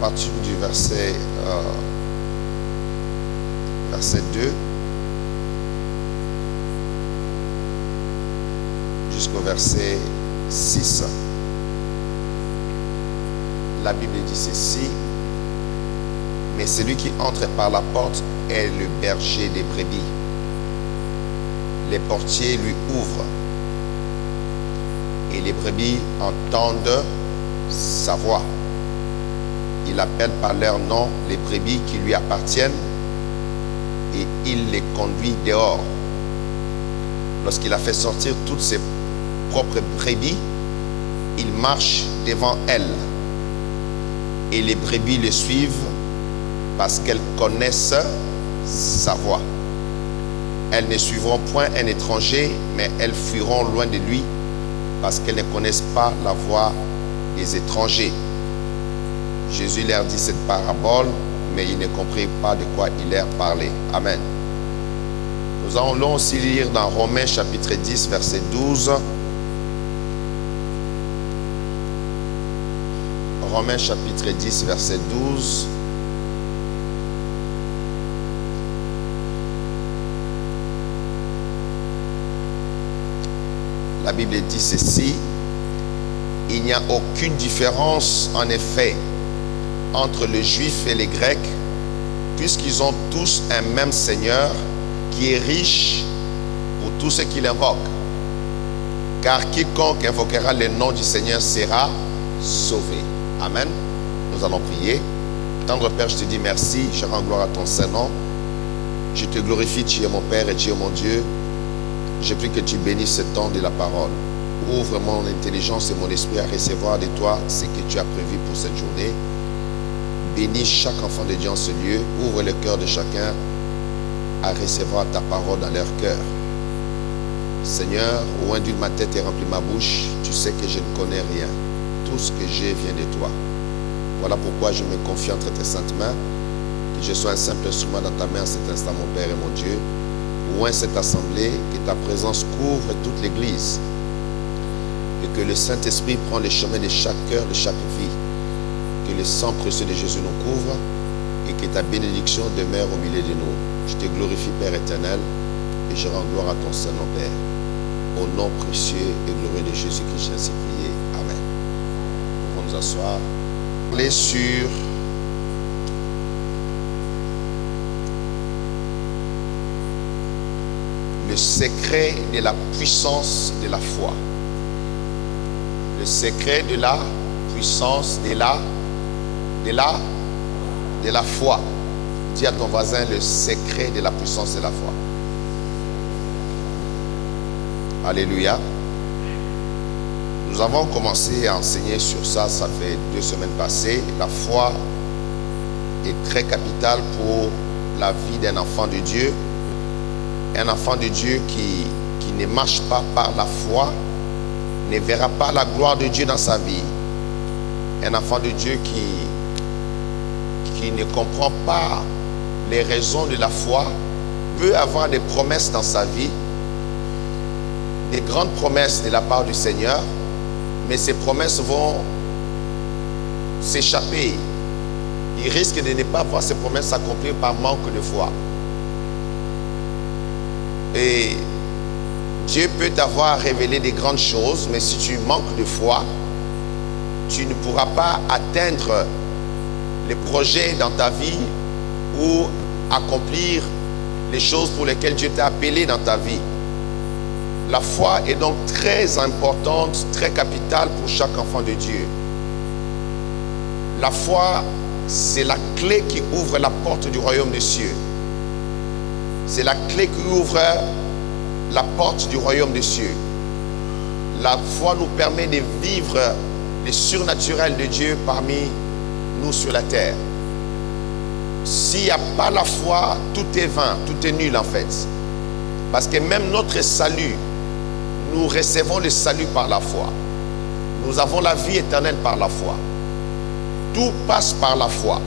partir du verset 2 jusqu'au verset 6. La Bible dit ceci: mais celui qui entre par la porte est le berger des brebis. Les portiers lui ouvrent et les brebis entendent sa voix. Il appelle par leur nom les brebis qui lui appartiennent et il les conduit dehors. Lorsqu'il a fait sortir toutes ses propres brebis, il marche devant elles et les brebis le suivent parce qu'elles connaissent sa voix. Elles ne suivront point un étranger, mais elles fuiront loin de lui parce qu'elles ne connaissent pas la voix des étrangers. Jésus leur dit cette parabole, mais ils ne comprirent pas de quoi il leur parlait. Amen. Nous allons aussi lire dans Romains chapitre 10, verset 12. Romains chapitre 10, verset 12. La Bible dit ceci: il n'y a aucune différence en effet entre les Juifs et les Grecs, puisqu'ils ont tous un même Seigneur qui est riche pour tous ceux qui l'invoquent. Car quiconque invoquera le nom du Seigneur sera sauvé. Amen. Nous allons prier. Tendre Père, je te dis merci, je rends gloire à ton Saint-Nom. Je te glorifie, tu es mon Père et tu es mon Dieu. Je prie que tu bénisses ce temps de la parole. Ouvre mon intelligence et mon esprit à recevoir de toi ce que tu as prévu pour cette journée. Bénis chaque enfant de Dieu en ce lieu. Ouvre le cœur de chacun à recevoir ta parole dans leur cœur. Seigneur, oint d'huile ma tête et remplis ma bouche. Tu sais que je ne connais rien. Tout ce que j'ai vient de toi. Voilà pourquoi je me confie entre tes saintes mains. Que je sois un simple instrument dans ta main en cet instant, mon Père et mon Dieu. Oint cette assemblée, que ta présence couvre toute l'église. Et que le Saint-Esprit prend le chemin de chaque cœur, de chaque vie. Que le sang précieux de Jésus nous couvre et que ta bénédiction demeure au milieu de nous. Je te glorifie, Père éternel, et je rends gloire à ton Saint-Nom, Père. Au nom précieux et glorieux de Jésus-Christ, j'ai ainsi prié. Amen. Nous pouvons nous asseoir. Parler sur le secret de la puissance de la foi. Le secret de la puissance de la foi. Dis à ton voisin le secret de la puissance de la foi. Alléluia. Nous avons commencé à enseigner sur ça, ça fait 2 semaines passées. La foi est très capitale pour la vie d'un enfant de Dieu. Un enfant de Dieu qui ne marche pas par la foi ne verra pas la gloire de Dieu dans sa vie. Un enfant de Dieu qui ne comprend pas les raisons de la foi peut avoir des promesses dans sa vie, des grandes promesses de la part du Seigneur, mais ces promesses vont s'échapper. Il risque de ne pas voir ces promesses s'accomplir par manque de foi. Et Dieu peut t'avoir révélé des grandes choses, mais si tu manques de foi, tu ne pourras pas atteindre les projets dans ta vie ou accomplir les choses pour lesquelles Dieu t'a appelé dans ta vie. La foi est donc très importante, très capitale pour chaque enfant de Dieu. La foi, c'est la clé qui ouvre la porte du royaume des cieux. C'est la clé qui ouvre la porte du royaume des cieux. La foi nous permet de vivre le surnaturel de Dieu parmi nous sur la terre. S'il n'y a pas la foi, tout est vain, tout est nul en fait. Parce que même notre salut, nous recevons le salut par la foi. Nous avons la vie éternelle par la foi. Tout passe par la foi.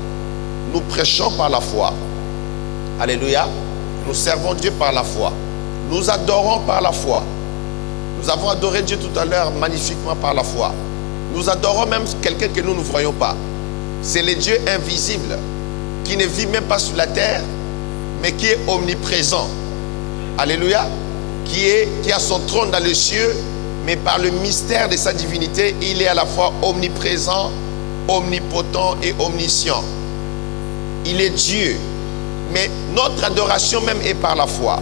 Nous prêchons par la foi. Alléluia. Nous servons Dieu par la foi. Nous adorons par la foi. Nous avons adoré Dieu tout à l'heure magnifiquement par la foi. Nous adorons même quelqu'un que nous ne voyons pas. C'est le Dieu invisible qui ne vit même pas sur la terre, mais qui est omniprésent. Alléluia. Qui a son trône dans les cieux, mais par le mystère de sa divinité, il est à la fois omniprésent, omnipotent et omniscient. Il est Dieu, mais notre adoration même est par la foi.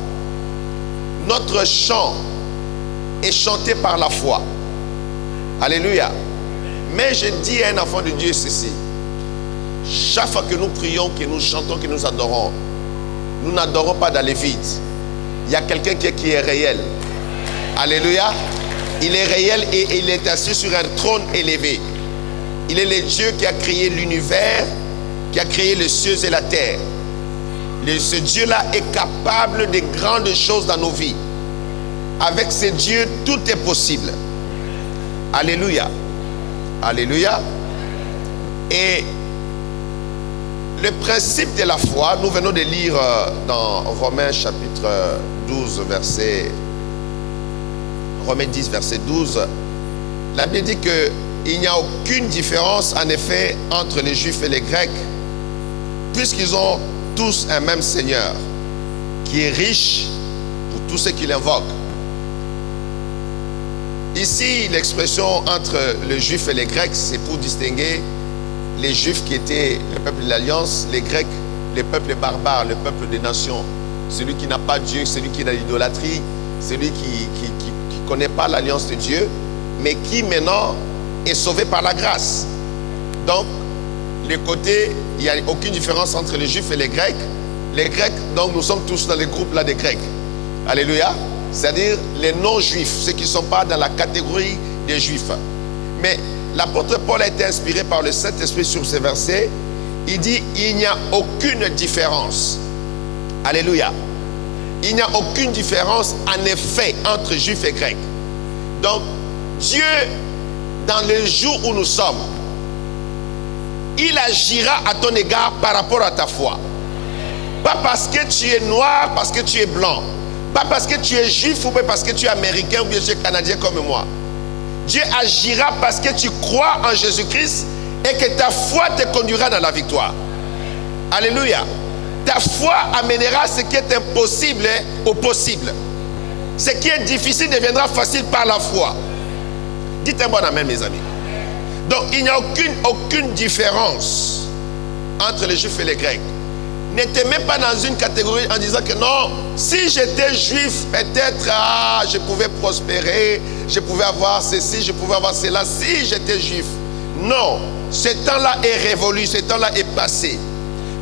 Notre chant est chanté par la foi. Alléluia. Mais je dis à un enfant de Dieu ceci: chaque fois que nous prions, que nous chantons, que nous adorons, nous n'adorons pas dans les vides. Il y a quelqu'un qui est réel. Alléluia. Il est réel et il est assis sur un trône élevé. Il est le Dieu qui a créé l'univers, qui a créé les cieux et la terre. Ce Dieu-là est capable de grandes choses dans nos vies. Avec ce Dieu, tout est possible. Alléluia. Alléluia. Et le principe de la foi, nous venons de lire dans Romains chapitre 12, Romains 10, verset 12. La Bible dit qu'il n'y a aucune différence en effet entre les Juifs et les Grecs, puisqu'ils ont tous un même Seigneur, qui est riche pour tous ceux qui l'invoquent. Ici, l'expression entre les Juifs et les Grecs, c'est pour distinguer les Juifs qui étaient le peuple de l'Alliance, les Grecs, les peuples barbares, le peuple des nations, celui qui n'a pas Dieu, celui qui est dans l'idolâtrie, celui qui ne connaît pas l'alliance de Dieu, mais qui maintenant est sauvé par la grâce. Donc, les côtés, il n'y a aucune différence entre les Juifs et les Grecs. Les Grecs, donc nous sommes tous dans les groupes là des Grecs. Alléluia. C'est-à-dire les non-Juifs, ceux qui ne sont pas dans la catégorie des Juifs. Mais l'apôtre Paul a été inspiré par le Saint-Esprit sur ces versets. Il dit, il n'y a aucune différence. Alléluia. Il n'y a aucune différence en effet entre Juifs et Grecs. Donc, Dieu, dans les jours où nous sommes, il agira à ton égard par rapport à ta foi. Pas parce que tu es noir, parce que tu es blanc. Pas parce que tu es juif ou parce que tu es américain ou bien tu es canadien comme moi. Dieu agira parce que tu crois en Jésus-Christ et que ta foi te conduira dans la victoire. Alléluia. Ta foi amènera ce qui est impossible au possible. Ce qui est difficile deviendra facile par la foi. Dites un bon amen, mes amis. Donc, il n'y a aucune différence entre les Juifs et les Grecs. Ne te mets pas dans une catégorie en disant que non, si j'étais juif, peut-être, je pouvais prospérer, je pouvais avoir ceci, je pouvais avoir cela, si j'étais juif. Non, ce temps-là est révolu, ce temps-là est passé.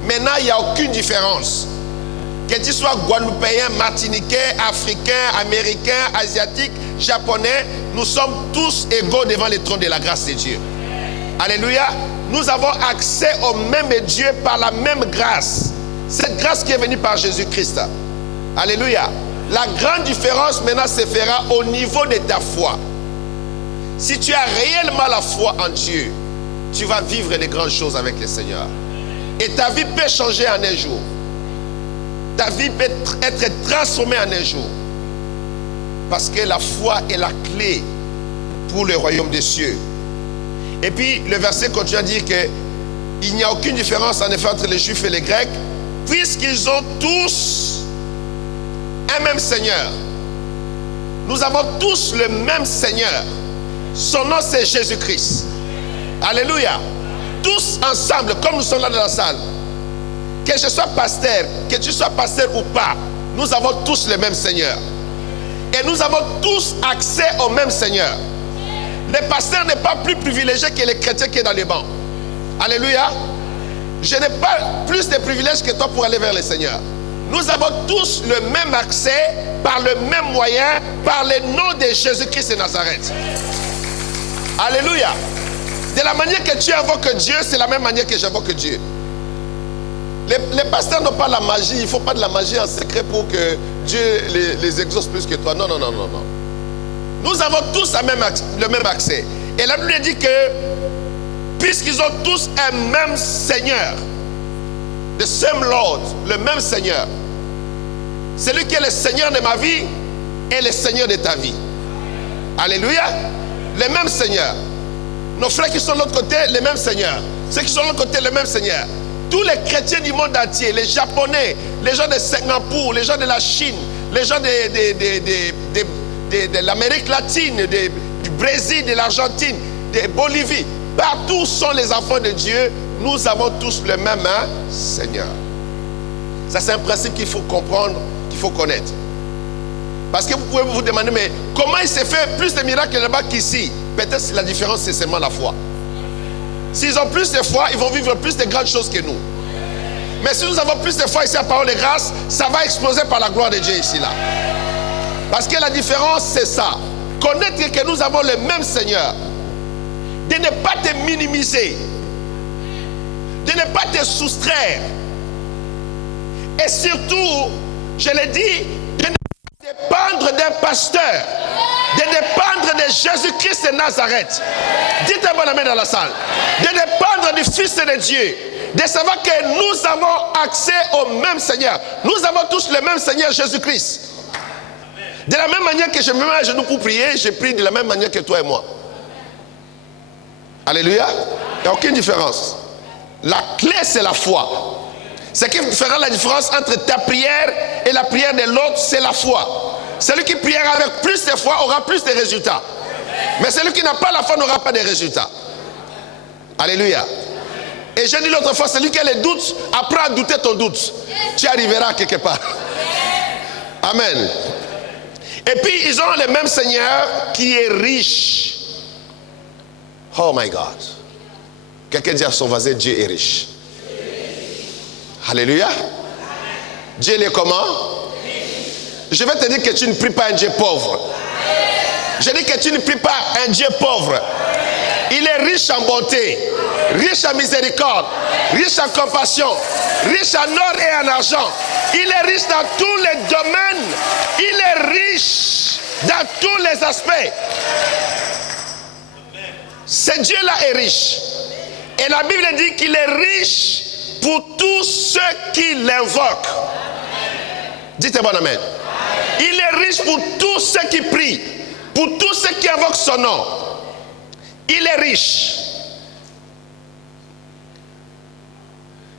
Maintenant, il n'y a aucune différence. Que tu sois guadeloupéen, martiniquais, africain, américain, asiatique, japonais, nous sommes tous égaux devant le trône de la grâce de Dieu. Alléluia. Nous avons accès au même Dieu par la même grâce. Cette grâce qui est venue par Jésus-Christ. Alléluia. La grande différence maintenant se fera au niveau de ta foi. Si tu as réellement la foi en Dieu, tu vas vivre les grandes choses avec le Seigneur. Et ta vie peut changer en un jour. Ta vie peut être transformée en un jour. Parce que la foi est la clé pour le royaume des cieux. Et puis le verset continue à dire qu'il n'y a aucune différence en effet entre les Juifs et les Grecs, puisqu'ils ont tous un même Seigneur. Nous avons tous le même Seigneur. Son nom c'est Jésus-Christ. Alléluia. Tous ensemble, comme nous sommes là dans la salle. Que je sois pasteur, que tu sois pasteur ou pas, nous avons tous le même Seigneur. Et nous avons tous accès au même Seigneur. Le pasteur n'est pas plus privilégié que les chrétiens qui est dans les bancs. Alléluia. Je n'ai pas plus de privilèges que toi pour aller vers le Seigneur. Nous avons tous le même accès par le même moyen, par le nom de Jésus-Christ de Nazareth. Alléluia. De la manière que tu invoques Dieu, c'est la même manière que j'invoque Dieu. Les pasteurs n'ont pas la magie. Il ne faut pas de la magie en secret pour que Dieu les exauce plus que toi. Non, non, non, non, non. Nous avons tous le même accès. Et la Bible dit que puisqu'ils ont tous un même Seigneur, the same Lord, le même Seigneur, celui qui est le Seigneur de ma vie est le Seigneur de ta vie. Alléluia. Le même Seigneur. Nos frères qui sont de l'autre côté, le même Seigneur. ceux qui sont à côté, le même Seigneur. Tous les chrétiens du monde entier, les Japonais, les gens de Singapour, les gens de la Chine, les gens de l'Amérique latine, du Brésil, de l'Argentine, de Bolivie, partout sont les enfants de Dieu. Nous avons tous le même Seigneur. Ça, c'est un principe qu'il faut comprendre, qu'il faut connaître. Parce que vous pouvez vous demander, mais comment il s'est fait plus de miracles là-bas qu'ici? Peut-être que la différence, c'est seulement la foi. S'ils ont plus de foi, ils vont vivre plus de grandes choses que nous. Mais si nous avons plus de foi ici à Parole de Grâce, ça va exploser par la gloire de Dieu ici, là. Parce que la différence, c'est ça. Connaître que nous avons le même Seigneur. De ne pas te minimiser. De ne pas te soustraire. Et surtout, je l'ai dit, de ne pas dépendre d'un pasteur. De dépendre de Jésus-Christ de Nazareth. Dites un bon amen dans la salle. De dépendre du Fils de Dieu. De savoir que nous avons accès au même Seigneur. Nous avons tous le même Seigneur Jésus-Christ. De la même manière que je me mets à genoux pour prier, je prie de la même manière que toi et moi. Alléluia. Il n'y a aucune différence. La clé, c'est la foi. Ce qui fera la différence entre ta prière et la prière de l'autre, c'est la foi. Celui qui priera avec plus de foi aura plus de résultats. Mais celui qui n'a pas la foi n'aura pas de résultats. Alléluia. Et j'ai dit l'autre fois, celui qui a les doutes, apprends à douter ton doute. Tu arriveras quelque part. Amen. Et puis ils ont le même Seigneur qui est riche. Oh my God. Quelqu'un dit à son voisin, Dieu est riche. Alléluia. Dieu il est comment? Je vais te dire que tu ne pries pas un Dieu pauvre. Je dis que tu ne pries pas un Dieu pauvre. Il est riche en bonté, riche en miséricorde, riche en compassion, riche en or et en argent. Il est riche dans tous les domaines. Il est riche dans tous les aspects. Ce Dieu-là est riche. Et la Bible dit qu'il est riche pour tous ceux qui l'invoquent. Dites un bon amen. Il est riche pour tous ceux qui prient, pour tous ceux qui invoquent son nom. Il est riche.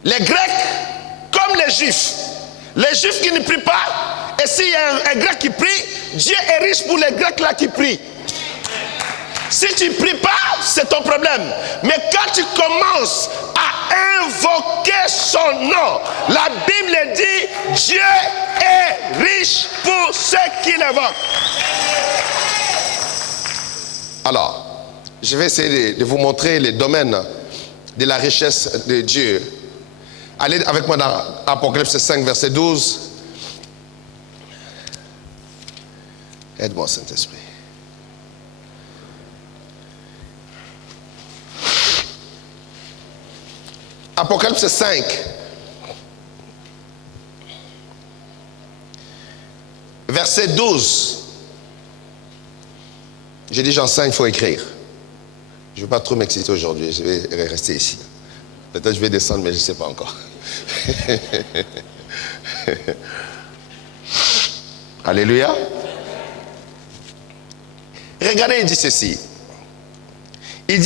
Les Grecs, comme les Juifs qui ne prient pas, et s'il y a un Grec qui prie, Dieu est riche pour les Grecs là qui prient. Si tu ne pries pas, c'est ton problème. Mais quand tu commences à invoquer son nom, la Bible dit Dieu est riche pour ceux qui l'invoquent. Alors, je vais essayer de vous montrer les domaines de la richesse de Dieu. Allez avec moi dans Apocalypse 5, verset 12. Aide-moi, Saint-Esprit. Apocalypse 5. Verset 12. J'ai dit j'enseigne, il faut écrire. Je ne vais pas trop m'exciter aujourd'hui, je vais rester ici. Peut-être je vais descendre, mais je ne sais pas encore. Alléluia. Regardez, il dit ceci. Il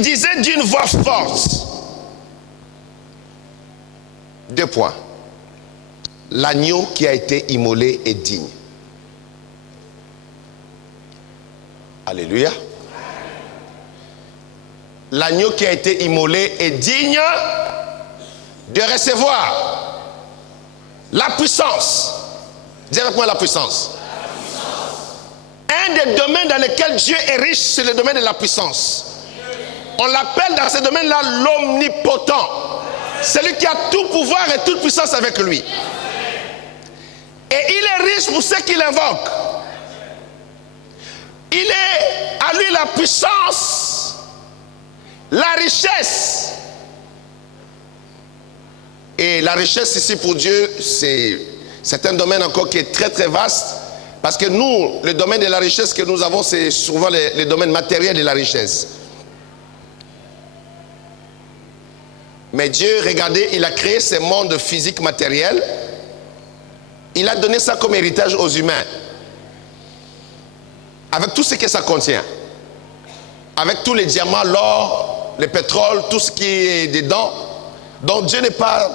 disait d'une voix forte, 2 points. L'agneau qui a été immolé est digne. Alléluia. L'agneau qui a été immolé est digne de recevoir la puissance. Dis avec moi la puissance. Un des domaines dans lesquels Dieu est riche, c'est le domaine de la puissance. On l'appelle dans ce domaine-là l'omnipotent. Celui qui a tout pouvoir et toute puissance avec lui. Et il est riche pour ceux qui l'invoquent. Il est à lui la puissance, la richesse. Et la richesse ici pour Dieu, c'est un domaine encore qui est très très vaste. Parce que nous, le domaine de la richesse que nous avons, c'est souvent le domaine matériel de la richesse. Mais Dieu, regardez, il a créé ce monde physique matériel. Il a donné ça comme héritage aux humains. Avec tout ce que ça contient. Avec tous les diamants, l'or, le pétrole, tout ce qui est dedans. Donc Dieu n'est pas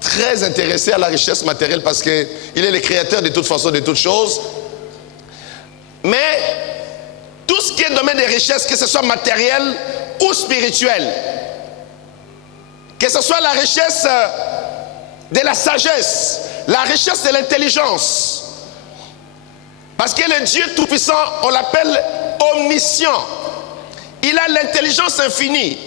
très intéressé à la richesse matérielle parce qu'il est le créateur de toute façon de toutes choses. Mais tout ce qui est domaine des richesses, que ce soit matériel ou spirituel, que ce soit la richesse de la sagesse, la richesse de l'intelligence, parce que le Dieu Tout-Puissant, on l'appelle omniscient. Il a l'intelligence infinie.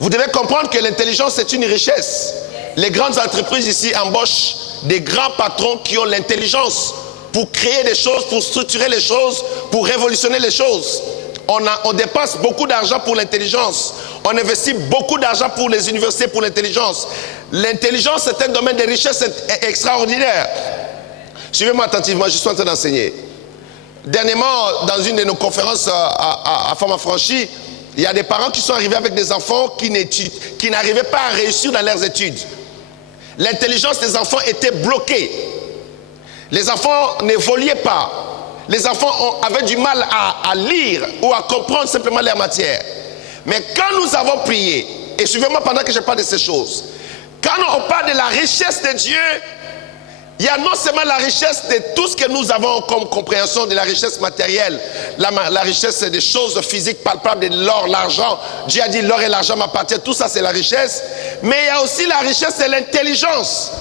Vous devez comprendre que l'intelligence est une richesse. Les grandes entreprises ici embauchent des grands patrons qui ont l'intelligence pour créer des choses, pour structurer les choses, pour révolutionner les choses. On dépense beaucoup d'argent pour l'intelligence. On investit beaucoup d'argent pour les universités, pour l'intelligence. L'intelligence est un domaine de richesse extraordinaire. Suivez-moi attentivement, je suis en train d'enseigner. Dernièrement, dans une de nos conférences à Femmes Affranchies, il y a des parents qui sont arrivés avec des enfants qui n'arrivaient pas à réussir dans leurs études. L'intelligence des enfants était bloquée. Les enfants n'évoluaient pas. Les enfants avaient du mal à lire ou à comprendre simplement leur matière. Mais quand nous avons prié, et suivez-moi pendant que je parle de ces choses, quand on parle de la richesse de Dieu, il y a non seulement la richesse de tout ce que nous avons comme compréhension de la richesse matérielle, la richesse des choses physiques palpables, de l'or, l'argent. Dieu a dit l'or et l'argent m'appartiennent, tout ça c'est la richesse. Mais il y a aussi la richesse de l'intelligence.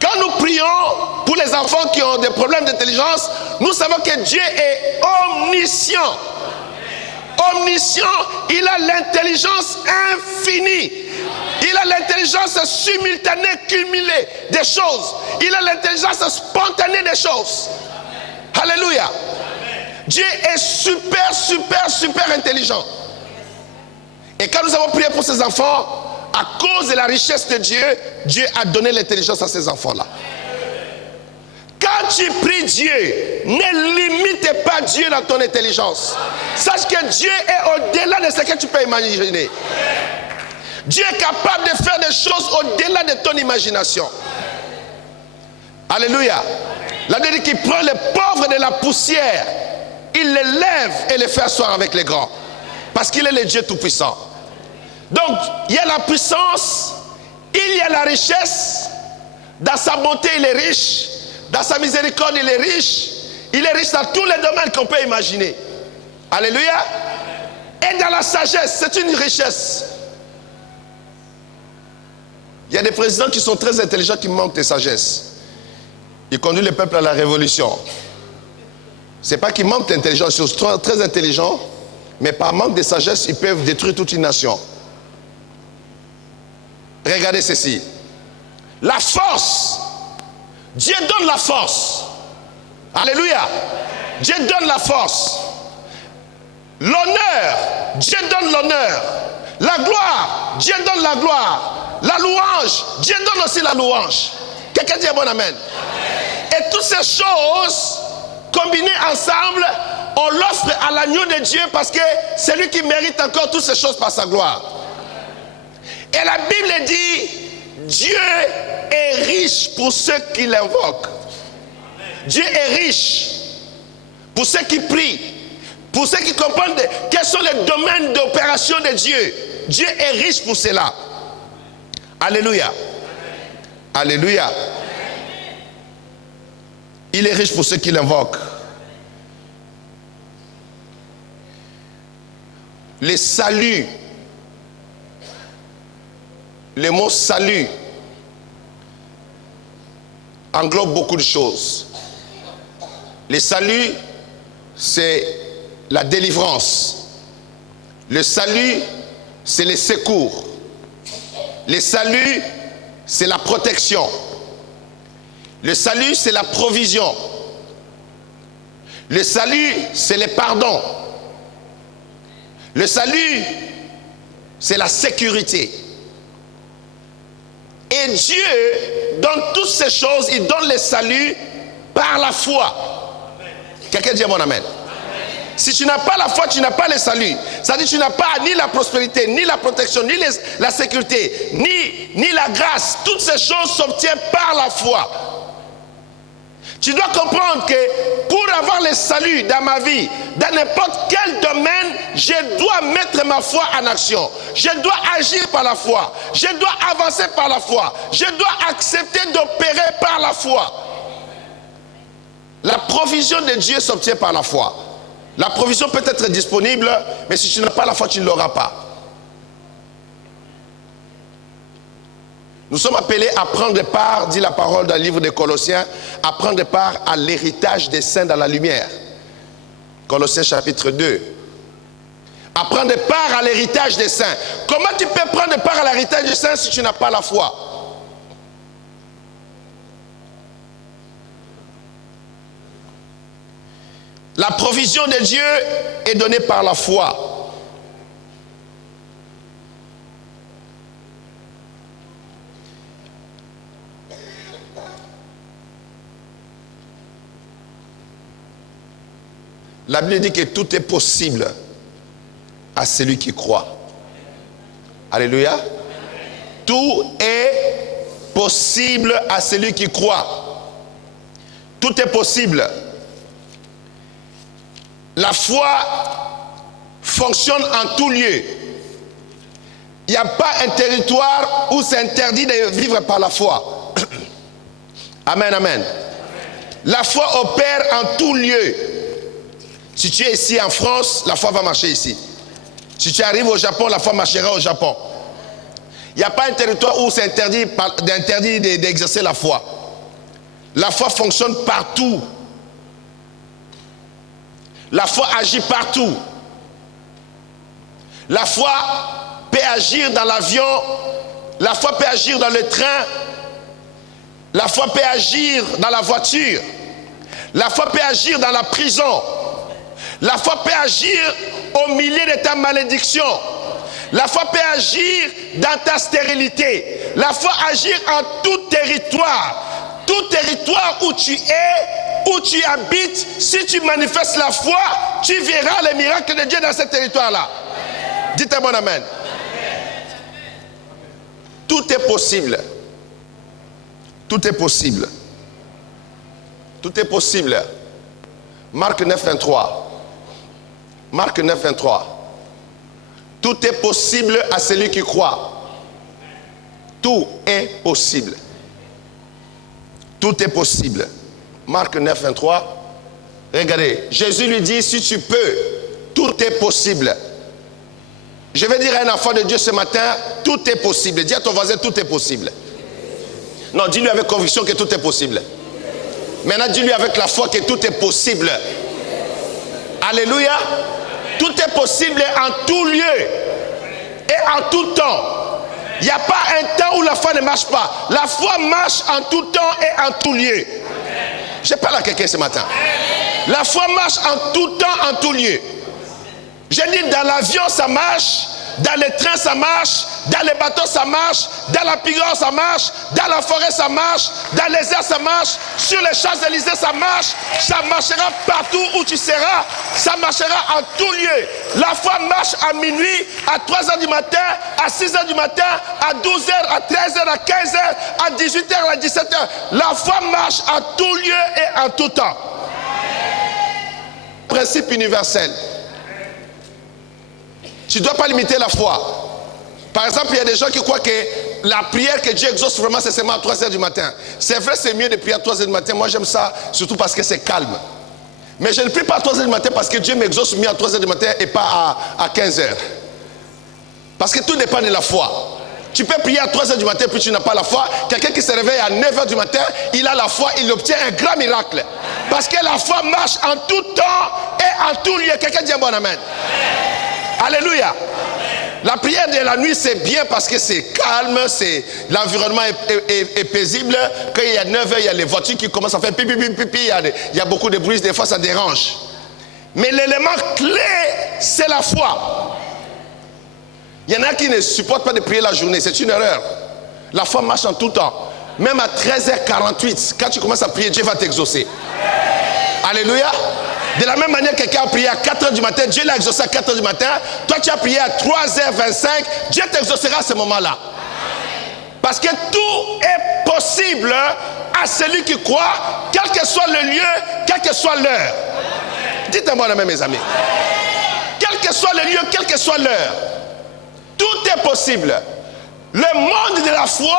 Quand nous prions pour les enfants qui ont des problèmes d'intelligence, nous savons que Dieu est omniscient. Omniscient, il a l'intelligence infinie. Il a l'intelligence simultanée, cumulée des choses. Il a l'intelligence spontanée des choses. Alléluia. Dieu est super, super, super intelligent. Et quand nous avons prié pour ces enfants, à cause de la richesse de Dieu, Dieu a donné l'intelligence à ces enfants-là. Quand tu pries Dieu, ne limite pas Dieu dans ton intelligence. Sache que Dieu est au-delà de ce que tu peux imaginer. Dieu est capable de faire des choses au-delà de ton imagination. Alléluia. La Bible dit qu'il prend les pauvres de la poussière, il les lève et les fait asseoir avec les grands. Parce qu'il est le Dieu Tout-Puissant. Donc, il y a la puissance, il y a la richesse. Dans sa bonté, il est riche. Dans sa miséricorde, il est riche. Il est riche dans tous les domaines qu'on peut imaginer. Alléluia. Et dans la sagesse, c'est une richesse. Il y a des présidents qui sont très intelligents qui manquent de sagesse. Ils conduisent le peuple à la révolution. Ce n'est pas qu'ils manquent d'intelligence, ils sont très intelligents, mais par manque de sagesse, ils peuvent détruire toute une nation. Regardez ceci. La force. Dieu donne la force. Alléluia. Dieu donne la force. L'honneur. Dieu donne l'honneur. La gloire. Dieu donne la gloire. La louange, Dieu donne aussi la louange. Quelqu'un dit un bon amen. Amen. Et toutes ces choses combinées ensemble, on l'offre à l'agneau de Dieu parce que c'est lui qui mérite encore toutes ces choses par sa gloire. Et la Bible dit, Dieu est riche pour ceux qui l'invoquent. Dieu est riche pour ceux qui prient, pour ceux qui comprennent quels sont les domaines d'opération de Dieu. Dieu est riche pour cela. Alléluia. Alléluia. Il est riche pour ceux qui l'invoquent. Le salut, le mot salut englobe beaucoup de choses. Le salut, c'est la délivrance. Le salut, c'est le secours. Le salut, c'est la protection. Le salut, c'est la provision. Le salut, c'est le pardon. Le salut, c'est la sécurité. Et Dieu, dans toutes ces choses, il donne le salut par la foi. Quelqu'un dit bon amen. Si tu n'as pas la foi, tu n'as pas le salut. C'est-à-dire que tu n'as pas ni la prospérité, ni la protection, ni la sécurité, ni la grâce. Toutes ces choses s'obtiennent par la foi. Tu dois comprendre que pour avoir le salut dans ma vie, dans n'importe quel domaine, je dois mettre ma foi en action. Je dois agir par la foi. Je dois avancer par la foi. Je dois accepter d'opérer par la foi. La provision de Dieu s'obtient par la foi. La provision peut être disponible, mais si tu n'as pas la foi, tu ne l'auras pas. Nous sommes appelés à prendre part, dit la parole dans le livre des Colossiens, à prendre part à l'héritage des saints dans la lumière. Colossiens chapitre 2. À prendre part à l'héritage des saints. Comment tu peux prendre part à l'héritage des saints si tu n'as pas la foi? La provision de Dieu est donnée par la foi. La Bible dit que tout est possible à celui qui croit. Alléluia. Tout est possible à celui qui croit. Tout est possible. La foi fonctionne en tout lieu. Il n'y a pas un territoire où c'est interdit de vivre par la foi. Amen, amen. La foi opère en tout lieu. Si tu es ici en France, la foi va marcher ici. Si tu arrives au Japon, la foi marchera au Japon. Il n'y a pas un territoire où c'est interdit d'exercer la foi. La foi fonctionne partout. La foi agit partout. La foi peut agir dans l'avion. La foi peut agir dans le train. La foi peut agir dans la voiture. La foi peut agir dans la prison. La foi peut agir au milieu de ta malédiction. La foi peut agir dans ta stérilité. La foi agit en tout territoire. Tout territoire où tu es, où tu habites, si tu manifestes la foi, tu verras les miracles de Dieu dans ce territoire-là. Dites un bon amen. Tout est possible. Tout est possible. Tout est possible. Marc 9, 23. Marc 9, 23. Tout est possible à celui qui croit. Tout est possible. Tout est possible. Marc 9, 23. Regardez, Jésus lui dit, si tu peux, tout est possible. Je vais dire à un enfant de Dieu ce matin, tout est possible. Dis à ton voisin, tout est possible. Non, dis-lui avec conviction que tout est possible. Maintenant, dis-lui avec la foi que tout est possible. Alléluia. Tout est possible en tout lieu et en tout temps. Il n'y a pas un temps où la foi ne marche pas. La foi marche en tout temps et en tout lieu. Je parle à quelqu'un ce matin. La foi marche en tout temps, en tout lieu. Je dis, dans l'avion ça marche, dans les trains ça marche, dans les bateaux ça marche, dans la pirogue ça marche, dans la forêt ça marche, dans les airs ça marche, sur les Champs-Élysées ça marche, ça marchera partout où tu seras, ça marchera en tout lieu. La foi marche à minuit, à 3h du matin, à 6h du matin, à 12h, à 13h, à 15h, à 18h, à 17h. La foi marche en tout lieu et en tout temps. Principe universel. Tu ne dois pas limiter la foi. Par exemple, il y a des gens qui croient que la prière que Dieu exauce vraiment, c'est seulement à 3h du matin. C'est vrai, c'est mieux de prier à 3h du matin. Moi, j'aime ça, surtout parce que c'est calme. Mais je ne prie pas à 3h du matin parce que Dieu m'exauce mieux à 3h du matin et pas à 15h. Parce que tout dépend de la foi. Tu peux prier à 3h du matin puis tu n'as pas la foi. Quelqu'un qui se réveille à 9h du matin, il a la foi, il obtient un grand miracle. Parce que la foi marche en tout temps et en tout lieu. Quelqu'un dit un bon amen. Alléluia. La prière de la nuit c'est bien parce que c'est calme, l'environnement est paisible. Quand il y a 9h, il y a les voitures qui commencent à faire pipi, pipi, pipi, il y a beaucoup de bruit, des fois ça dérange. Mais l'élément clé, c'est la foi. Il y en a qui ne supportent pas de prier la journée, c'est une erreur. La foi marche en tout temps. Même à 13h48, quand tu commences à prier, Dieu va t'exaucer. Alléluia. De la même manière, quelqu'un a prié à 4h du matin, Dieu l'a exaucé à 4h du matin. Toi, tu as prié à 3h25, Dieu t'exaucera à ce moment-là. Parce que tout est possible à celui qui croit, quel que soit le lieu, quelle que soit l'heure. Dites-moi la même, mes amis. quel que soit le lieu, quelle que soit l'heure. Tout est possible. Le monde de la foi,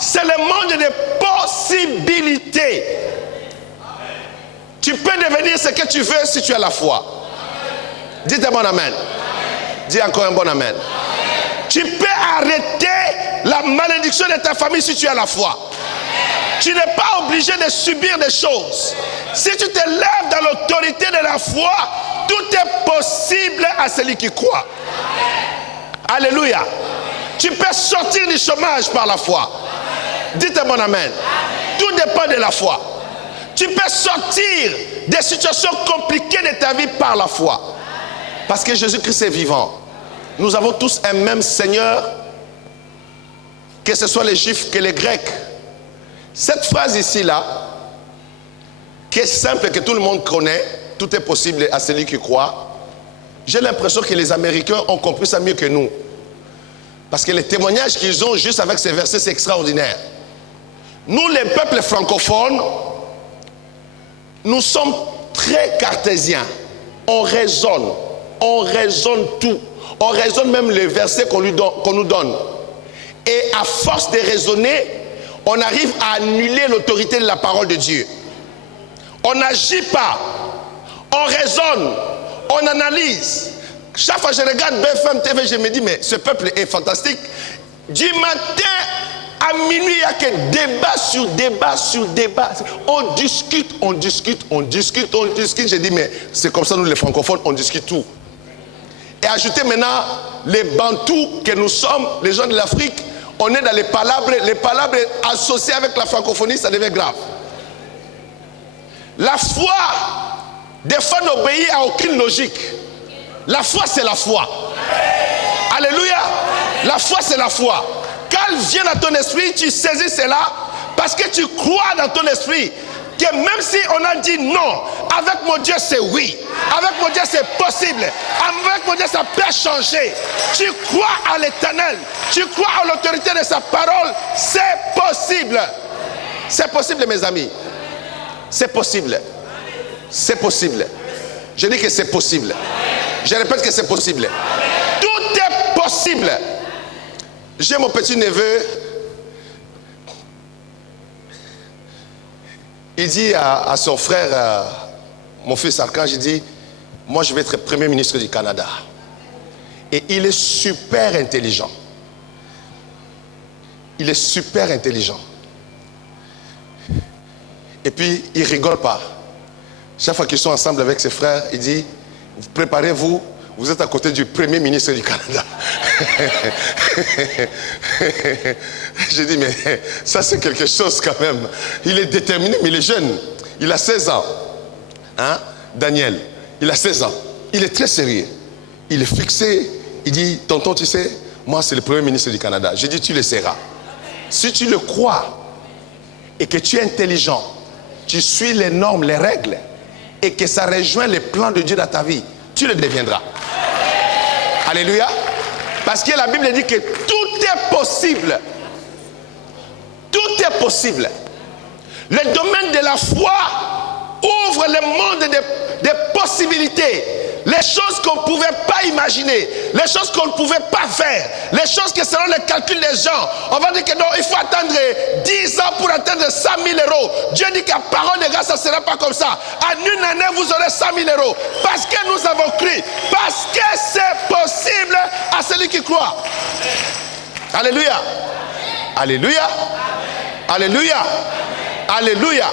c'est le monde des possibilités. Tu peux devenir ce que tu veux si tu as la foi. Dites un bon amen. Dis encore un bon amen. Tu peux arrêter la malédiction de ta famille si tu as la foi. Tu n'es pas obligé de subir des choses. Si tu te lèves dans l'autorité de la foi, tout est possible à celui qui croit. Alléluia. Tu peux sortir du chômage par la foi. Dites un bon amen. Tout dépend de la foi. Tu peux sortir des situations compliquées de ta vie par la foi. Parce que Jésus-Christ est vivant. Nous avons tous un même Seigneur, que ce soit les Juifs que les Grecs. Cette phrase ici-là, qui est simple, que tout le monde connaît, tout est possible à celui qui croit. J'ai l'impression que les Américains ont compris ça mieux que nous. Parce que les témoignages qu'ils ont juste avec ces versets, c'est extraordinaire. Nous, les peuples francophones, nous sommes très cartésiens. On raisonne tout. On raisonne même les versets qu'on nous donne. Et à force de raisonner, on arrive à annuler l'autorité de la parole de Dieu. On n'agit pas. On raisonne. On analyse. Chaque fois que je regarde BFM TV, je me dis, mais ce peuple est fantastique. Du matin à minuit, il n'y a que débat sur débat sur débat. On discute. Je dis, mais c'est comme ça, nous les francophones, on discute tout. Et ajouter maintenant les Bantous que nous sommes, les gens de l'Afrique, on est dans les palabres associées avec la francophonie, ça devient grave. La foi, des fois, n'obéit à aucune logique. La foi, c'est la foi. Alléluia. La foi, c'est la foi. Quand elle vient dans ton esprit, tu saisis cela parce que tu crois dans ton esprit que même si on a dit non, avec mon Dieu, c'est oui. Avec mon Dieu, c'est possible. Avec mon Dieu, ça peut changer. Tu crois à l'Éternel. Tu crois à l'autorité de sa parole. C'est possible. C'est possible, mes amis. C'est possible. C'est possible. Je dis que c'est possible. Je répète que c'est possible. Tout est possible. J'ai mon petit neveu. Il dit à son frère, mon fils Archange, il dit, moi je vais être Premier ministre du Canada. Et il est super intelligent. Il est super intelligent. Et puis il rigole pas. Chaque fois qu'ils sont ensemble avec ses frères, il dit, préparez-vous, vous êtes à côté du Premier ministre du Canada. Je dis, mais ça c'est quelque chose quand même. Il est déterminé, mais il est jeune. Il a 16 ans. Hein? Daniel, il a 16 ans. Il est très sérieux. Il est fixé. Il dit, tonton, tu sais, moi c'est le Premier ministre du Canada. Je dis, tu le seras. Si tu le crois et que tu es intelligent, tu suis les normes, les règles, et que ça rejoint les plans de Dieu dans ta vie, tu le deviendras. Alléluia. Parce que la Bible dit que tout est possible. Tout est possible. Le domaine de la foi ouvre le monde des possibilités. Les choses qu'on ne pouvait pas imaginer, les choses qu'on ne pouvait pas faire, les choses que selon les calculs des gens, on va dire que non, il faut attendre 10 ans pour atteindre 100 000 euros. Dieu dit qu'à parole de grâce, ça ne sera pas comme ça. En une année, vous aurez 100 000 euros. Parce que nous avons cru. Parce que c'est possible à celui qui croit. Alléluia. Alléluia. Alléluia. Alléluia.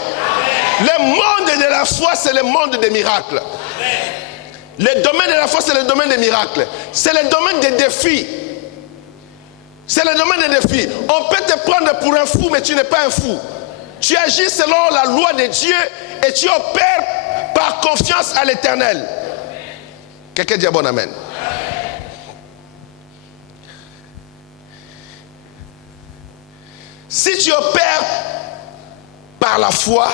Le monde de la foi, c'est le monde des miracles. Le domaine de la foi, c'est le domaine des miracles. C'est le domaine des défis. C'est le domaine des défis. On peut te prendre pour un fou, mais tu n'es pas un fou. Tu agis selon la loi de Dieu et tu opères par confiance à l'Éternel. Quelqu'un dit bon amen. Si tu opères par la foi,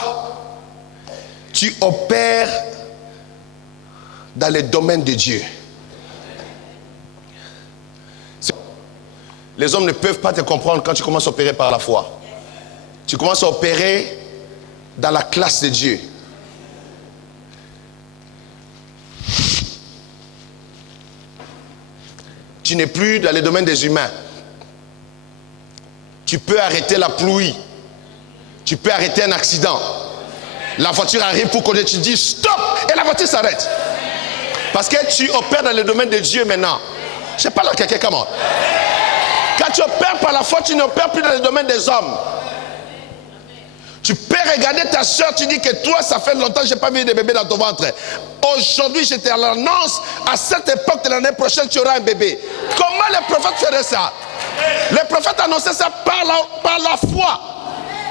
tu opères dans les domaines de Dieu. Les hommes ne peuvent pas te comprendre quand tu commences à opérer par la foi. Tu commences à opérer dans la classe de Dieu. tu n'es plus dans les domaines des humains. Tu peux arrêter la pluie. Tu peux arrêter un accident. La voiture arrive pour conduire, tu dis stop et la voiture s'arrête. Parce que tu opères dans le domaine de Dieu maintenant. Je parle à quelqu'un, comment? Quand tu opères par la foi, tu n'opères plus dans le domaine des hommes. Tu peux regarder ta soeur, tu dis que toi, ça fait longtemps que je n'ai pas vu de bébé dans ton ventre. Aujourd'hui, je te l'annonce, à cette époque de l'année prochaine, tu auras un bébé. Comment les prophètes feraient ça? Les prophètes annonçaient ça par la foi,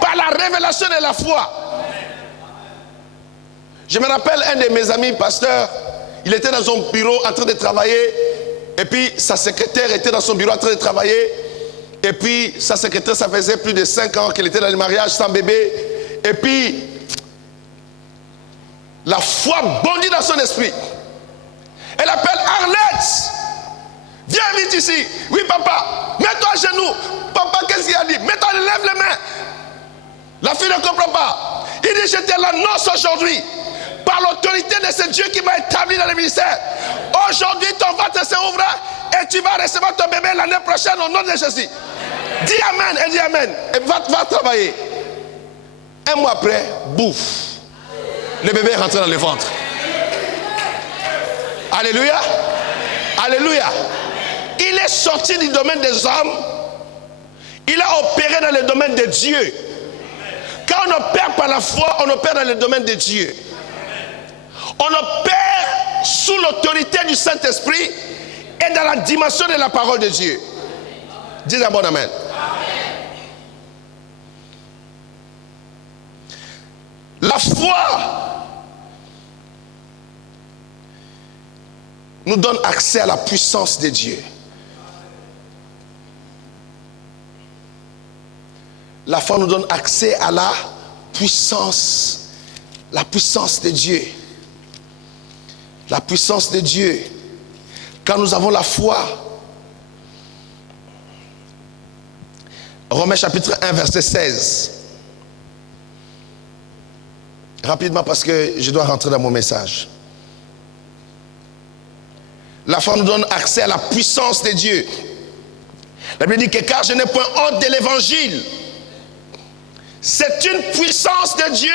par la révélation de la foi. Je me rappelle un de mes amis pasteurs, il était dans son bureau en train de travailler, et puis sa secrétaire était dans son bureau en train de travailler, et puis sa secrétaire, ça faisait plus de 5 ans qu'elle était dans le mariage sans bébé, et puis la foi bondit dans son esprit. Elle appelle Arlette, viens vite ici. Oui papa, mets-toi à genoux. Papa, qu'est-ce qu'il a dit? Mets-toi, lève les mains. La fille ne comprend pas. Il dit, je te l'annonce aujourd'hui, par l'autorité de ce Dieu qui m'a établi dans le ministère. Aujourd'hui, ton ventre s'ouvre et tu vas recevoir ton bébé l'année prochaine au nom de Jésus. Dis amen et dis amen. Et va travailler. Un mois après, bouffe. Le bébé est rentré dans le ventre. Alléluia. Alléluia. Il est sorti du domaine des hommes. Il a opéré dans le domaine de Dieu. Quand on opère par la foi, on opère dans le domaine de Dieu. On opère sous l'autorité du Saint-Esprit et dans la dimension de la parole de Dieu. Dis d'abord amen. La foi nous donne accès à la puissance de Dieu. La foi nous donne accès à la puissance de Dieu. La puissance de Dieu. Quand nous avons la foi. Romains chapitre 1 verset 16. Rapidement parce que je dois rentrer dans mon message. La foi nous donne accès à la puissance de Dieu. La Bible dit que car je n'ai point honte de l'évangile. C'est une puissance de Dieu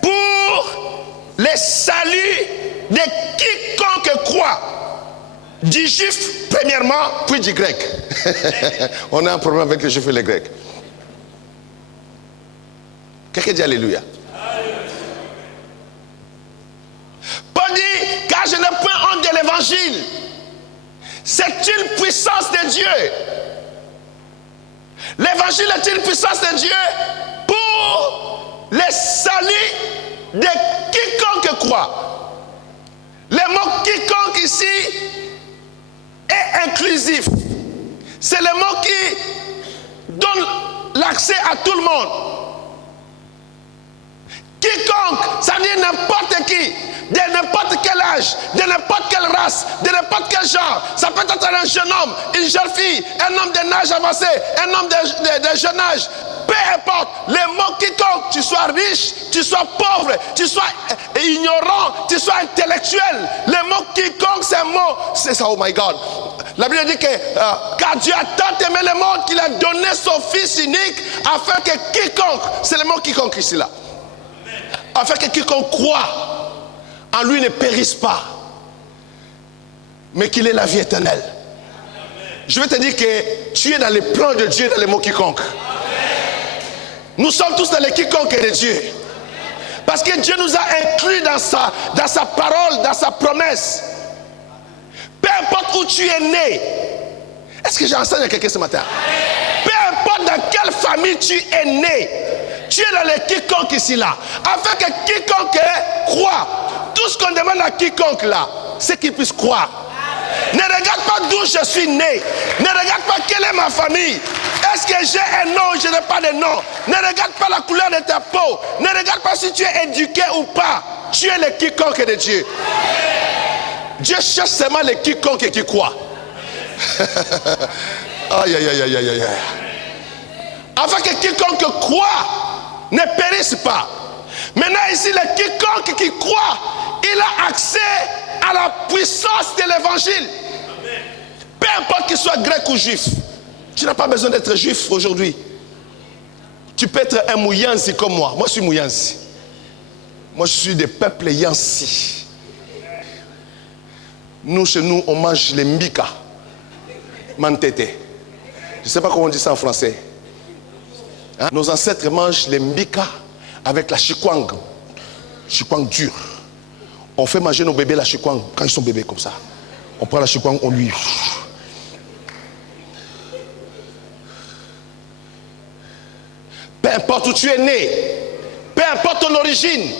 pour le salut de quiconque croit. Du juif premièrement, puis du grec. On a un problème avec les juifs et les grecs. Quelqu'un dit alléluia. Paul dit, car je n'ai point honte de l'évangile. C'est une puissance de Dieu. L'évangile est une puissance de Dieu pour le salut de quiconque croit. Le mot quiconque ici est inclusif. C'est le mot qui donne l'accès à tout le monde. Quiconque, ça veut dire n'importe qui, de n'importe quel âge, de n'importe quelle race, de n'importe quel genre. Ça peut être un jeune homme, une jeune fille, un homme d'un âge avancé, un homme d'un jeune âge. Peu importe, le mot quiconque, tu sois riche, tu sois pauvre, tu sois ignorant, tu sois intellectuel. Le mot quiconque, c'est un mot, c'est ça, oh my God. La Bible dit que car Dieu a tant aimé le monde qu'il a donné son Fils unique afin que quiconque, c'est le mot quiconque ici là, afin que quiconque croit en lui ne périsse pas, mais qu'il ait la vie éternelle. Je vais te dire que tu es dans les plans de Dieu dans les mots quiconque. Nous sommes tous dans les quiconques de Dieu. Parce que Dieu nous a inclus dans sa parole, dans sa promesse. Peu importe où tu es né. Est-ce que j'enseigne à quelqu'un ce matin? Peu importe dans quelle famille tu es né. Tu es dans les quiconques ici là. Afin que quiconque croit. Tout ce qu'on demande à quiconque là, c'est qu'il puisse croire. Ne regarde pas d'où je suis né. Ne regarde pas quelle est ma famille. Est-ce que j'ai un nom ou je n'ai pas de nom? Ne regarde pas la couleur de ta peau. Ne regarde pas si tu es éduqué ou pas. Tu es le quiconque de Dieu. Dieu cherche seulement les quiconques qui croient. Aïe, aïe, aïe, aïe, aïe, aïe. Afin que quiconque croit ne périsse pas. Maintenant ici, le quiconque qui croit, il a accès à la puissance de l'évangile. Peu Peu importe qu'il soit grec ou juif. Tu n'as pas besoin d'être juif aujourd'hui. Tu peux être un Mouyanzi comme moi. Moi, je suis Mouyanzi. Moi, je suis des peuples Yansi. Nous, chez nous, on mange les mbika. Mantete. Je ne sais pas comment on dit ça en français. Hein? Nos ancêtres mangent les mbika avec la chikwang. Chikwang dur. On fait manger nos bébés la chikwang quand ils sont bébés comme ça. On prend la chikwang, on lui... Peu importe où tu es né, peu importe ton origine,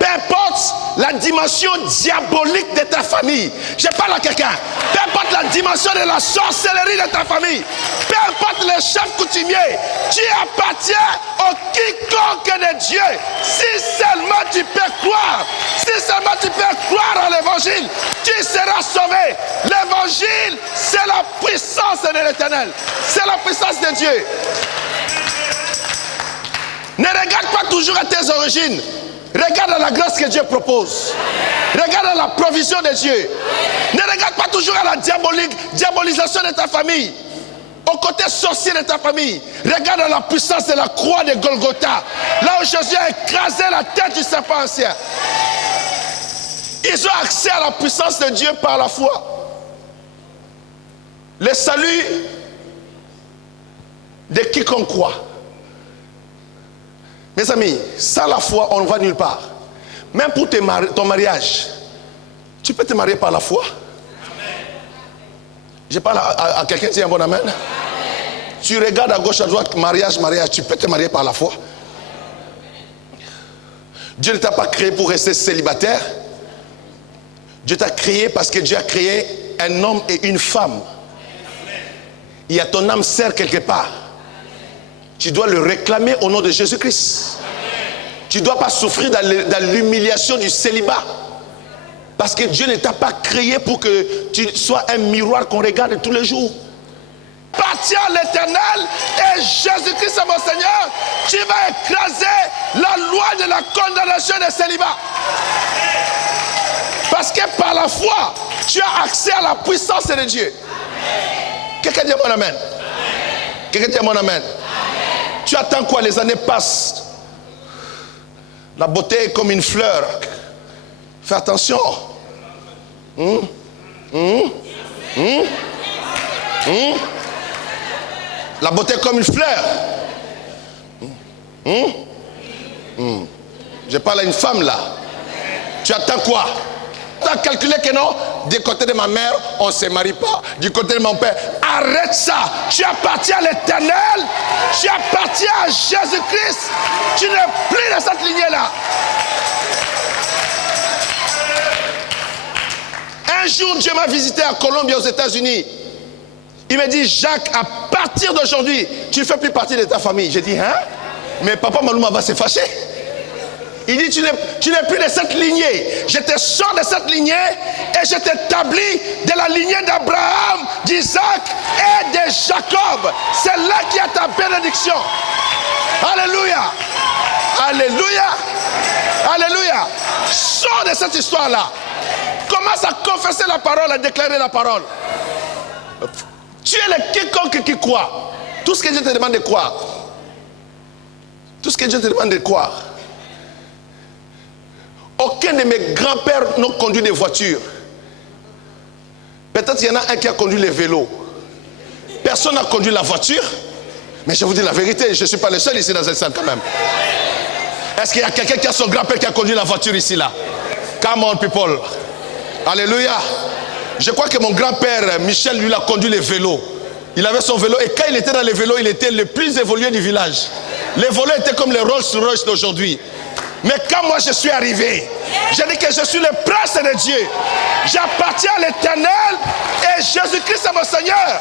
peu importe la dimension diabolique de ta famille. Je parle à quelqu'un. Peu importe la dimension de la sorcellerie de ta famille. Peu importe le chef coutumier. Tu appartiens au quiconque de Dieu. Si seulement tu peux croire. Si seulement tu peux croire en l'évangile. Tu seras sauvé. L'évangile, c'est la puissance de l'Éternel. C'est la puissance de Dieu. Ne regarde pas toujours à tes origines. Regarde à la grâce que Dieu propose. Regarde à la provision de Dieu. Ne regarde pas toujours à la diabolisation de ta famille. Au côté sorcier de ta famille. Regarde à la puissance de la croix de Golgotha. Là où Jésus a écrasé la tête du serpent ancien. Ils ont accès à la puissance de Dieu par la foi. Le salut de quiconque croit. Mes amis, sans la foi, on ne va nulle part. Même pour ton mariage, tu peux te marier par la foi. Amen. Je parle à quelqu'un qui dit un bon amen. Amen. Tu regardes à gauche, à droite, mariage, tu peux te marier par la foi. Dieu ne t'a pas créé pour rester célibataire. Dieu t'a créé parce que Dieu a créé un homme et une femme. Il y a ton âme sœur quelque part. Tu dois le réclamer au nom de Jésus-Christ. Tu ne dois pas souffrir dans l'humiliation du célibat. Parce que Dieu ne t'a pas créé pour que tu sois un miroir qu'on regarde tous les jours. Appartiens à l'Éternel et Jésus-Christ est mon Seigneur. Tu vas écraser la loi de la condamnation des célibats. Parce que par la foi, tu as accès à la puissance de Dieu. Quelqu'un dit mon amen. Quelqu'un dit mon amen. Tu attends quoi? Les années passent. La beauté est comme une fleur. Fais attention. La beauté est comme une fleur. Je parle à une femme là. Tu attends quoi? Tu as calculé que non? Du côté de ma mère, on ne se marie pas. Du côté de mon père, arrête ça. Tu appartiens à l'Éternel. Tu appartiens à Jésus-Christ. Tu n'es plus dans cette lignée-là. Un jour, Dieu m'a visité à Colombie, aux États-Unis. Il m'a dit, Jacques, à partir d'aujourd'hui, tu ne fais plus partie de ta famille. J'ai dit, hein? Mais papa Malouma va se fâcher. Il dit, tu n'es plus de cette lignée. Je te sors de cette lignée et je t'établis de la lignée d'Abraham, d'Isaac et de Jacob. C'est là qu'il y a ta bénédiction. Alléluia. Alléluia. Alléluia. Sors de cette histoire-là. Commence à confesser la parole, à déclarer la parole. Tu es le quiconque qui croit. Tout ce que Dieu te demande de croire. Tout ce que Dieu te demande de croire. Aucun de mes grands-pères n'a conduit des voitures. Peut-être qu'il y en a un qui a conduit les vélos. Personne n'a conduit la voiture. Mais je vous dis la vérité, je ne suis pas le seul ici dans cette salle quand même. Est-ce qu'il y a quelqu'un qui a son grand-père qui a conduit la voiture ici là? Come on people. Alléluia. Je crois que mon grand-père Michel lui a conduit les vélos. Il avait son vélo et quand il était dans les vélos, il était le plus évolué du village. Les vélos étaient comme les Rolls-Royce d'aujourd'hui. Mais quand moi je suis arrivé, j'ai dit que je suis le prince de Dieu. J'appartiens à l'Éternel et Jésus-Christ est mon Seigneur.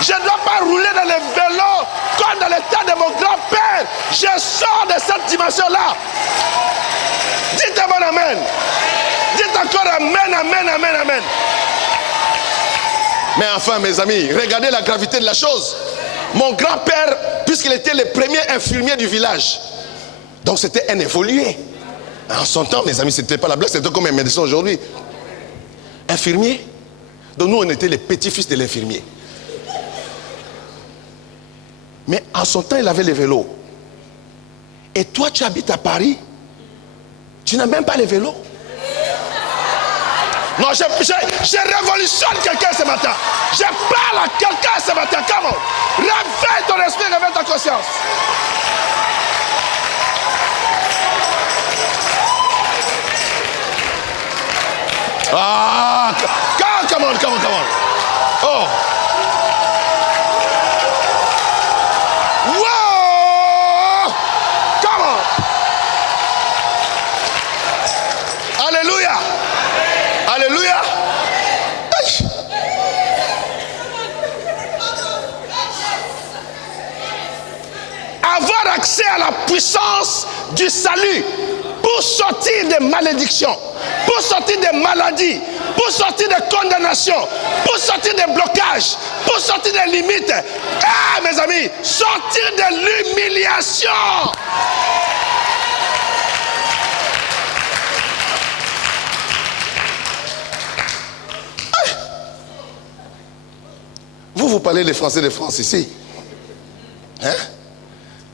Je ne dois pas rouler dans les vélos comme dans le temps de mon grand-père. Je sors de cette dimension-là. Dites un bon amen. Dites encore amen, amen, amen, amen. Mais enfin mes amis, regardez la gravité de la chose. Mon grand-père, puisqu'il était le premier infirmier du village, donc c'était un évolué. En son temps, mes amis, ce n'était pas la blague, c'était comme un médecin aujourd'hui. Infirmier. Donc nous, on était les petits-fils de l'infirmier. Mais en son temps, il avait les vélos. Et toi, tu habites à Paris. Tu n'as même pas les vélos. Non, je révolutionne quelqu'un ce matin. Je parle à quelqu'un ce matin. Comment? Réveille ton esprit, réveille ta conscience. Ah, come on. Oh. Wow. Come on. Alléluia. Alléluia. Avoir accès à la puissance du salut pour sortir des malédictions, pour sortir des maladies, pour sortir des condamnations, pour sortir des blocages, pour sortir des limites. Ah, mes amis, sortir de l'humiliation. Vous parlez les Français de France ici. Hein?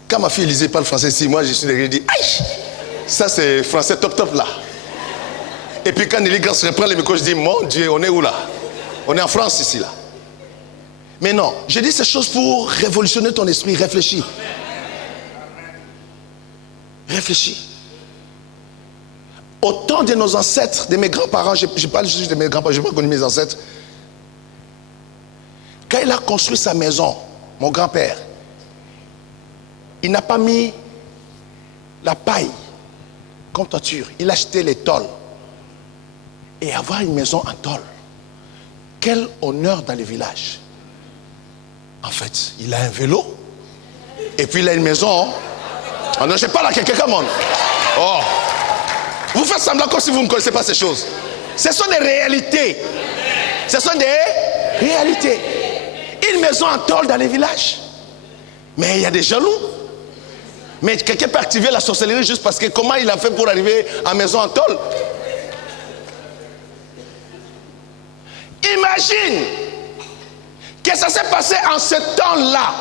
Quand ma fille Élisée parle français ici, moi je suis derrière et dis, aïe, ça c'est français top là. Et puis quand Nelly Grasse reprend le micro, je dis, mon Dieu, on est où là? On est en France ici là. Mais non, je dis ces choses pour révolutionner ton esprit. Réfléchis. Réfléchis. Au temps de nos ancêtres, de mes grands-parents, je parle juste de mes grands-parents, je n'ai pas connu mes ancêtres. Quand il a construit sa maison, mon grand-père, il n'a pas mis la paille comme toiture. Il a acheté les tôles. Et avoir une maison en tôle, quel honneur dans le village. En fait, il a un vélo. Et puis il a une maison. Oh non, je parle à quelqu'un comme on. Oh. Vous faites semblant comme si vous ne connaissez pas ces choses. Ce sont des réalités. Ce sont des réalités. Une maison en tôle dans les villages. Mais il y a des jaloux. Mais quelqu'un peut activer la sorcellerie juste parce que comment il a fait pour arriver à maison en tôle? Imagine que ça s'est passé en ce temps-là.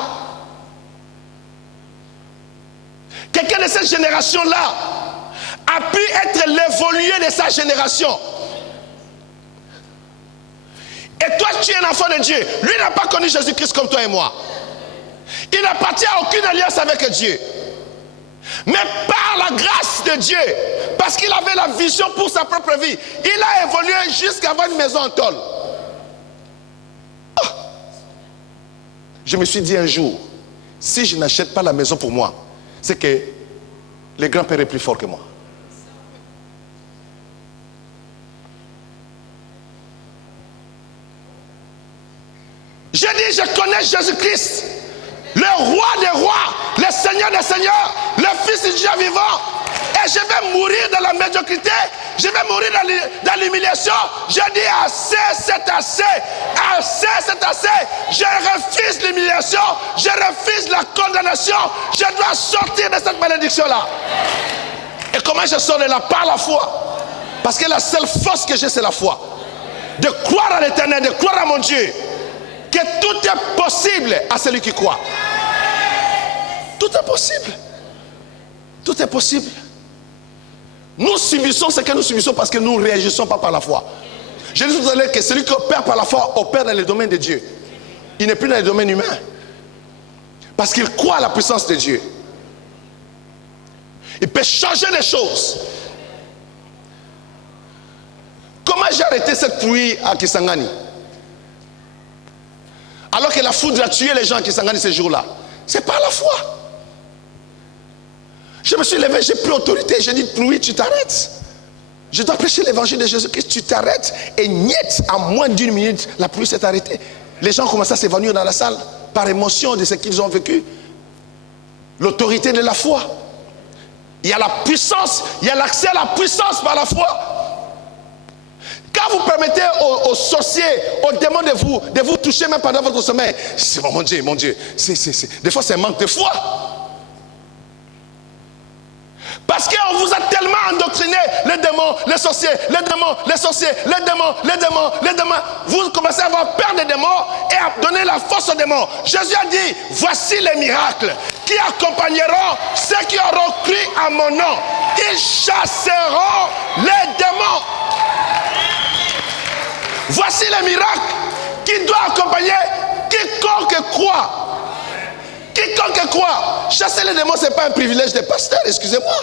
Quelqu'un de cette génération-là a pu être l'évolué de sa génération. Et toi, tu es un enfant de Dieu. Lui n'a pas connu Jésus-Christ comme toi et moi. Il n'appartient à aucune alliance avec Dieu. Mais par la grâce de Dieu, parce qu'il avait la vision pour sa propre vie, il a évolué jusqu'à avoir une maison en tôle. Oh. Je me suis dit un jour, si je n'achète pas la maison pour moi, c'est que le grand-père est plus fort que moi. Je dis, je connais Jésus-Christ, le roi des rois, le Seigneur des seigneurs, le Fils du Dieu vivant. Et je vais mourir dans la médiocrité, je vais mourir dans l'humiliation. Je dis, assez, c'est assez. Assez, c'est assez. Je refuse l'humiliation, je refuse la condamnation. Je dois sortir de cette malédiction-là. Et comment je sors de là? Par la foi. Parce que la seule force que j'ai, c'est la foi. De croire à l'Éternel, de croire à mon Dieu. Que tout est possible à celui qui croit. Tout est possible. Tout est possible. Nous subissons ce que nous subissons parce que nous ne réagissons pas par la foi. Je dis tout à l'heure que celui qui opère par la foi opère dans le domaine de Dieu. Il n'est plus dans le domaine humain. Parce qu'il croit à la puissance de Dieu. Il peut changer les choses. Comment j'ai arrêté cette pluie à Kisangani? Alors que la foudre a tué les gens qui s'engagent ces jours-là. C'est par la foi. Je me suis levé, j'ai pris autorité. J'ai dit, pluie, tu t'arrêtes. Je dois prêcher l'évangile de Jésus-Christ. Tu t'arrêtes. Et niet, en moins d'une minute, la pluie s'est arrêtée. Les gens commencent à s'évanouir dans la salle par émotion de ce qu'ils ont vécu. L'autorité de la foi. Il y a la puissance, il y a l'accès à la puissance par la foi. Quand vous permettez aux sorciers, aux démons de vous toucher même pendant votre sommeil, c'est mon Dieu, mon Dieu. Des fois c'est un manque de foi. Parce Parce qu'on vous a tellement endoctriné, les démons, les sorciers, les démons, les sorciers, les démons, les démons, les démons. Vous commencez à avoir peur des démons et à donner la force aux démons. Jésus a dit, voici les miracles qui accompagneront ceux qui auront cru à mon nom. Ils chasseront les démons. Voici les miracles qui doivent accompagner quiconque croit. Quiconque croit. Chasser les démons, ce n'est pas un privilège des pasteurs, excusez-moi.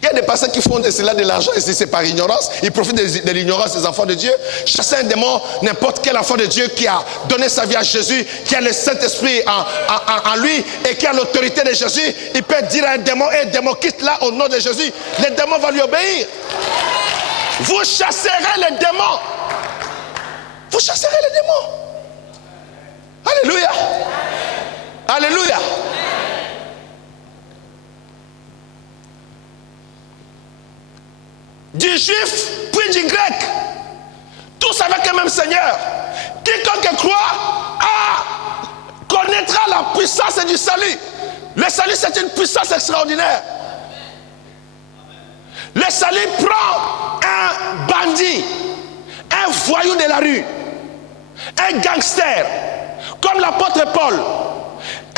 Il y a des pasteurs qui font de cela de l'argent et c'est par ignorance. Ils profitent de l'ignorance des enfants de Dieu. Chasser un démon, n'importe quel enfant de Dieu qui a donné sa vie à Jésus, qui a le Saint-Esprit en lui et qui a l'autorité de Jésus, il peut dire à un démon, hey, démon, quitte là au nom de Jésus. Les démons vont lui obéir. Vous chasserez les démons. Vous chasserez les démons. Alléluia. Alléluia. Du juif, puis du grec. Tous avec le même Seigneur. Quiconque croit connaîtra la puissance du salut. Le salut, c'est une puissance extraordinaire. Le salut prend un bandit, un voyou de la rue, un gangster, comme l'apôtre Paul,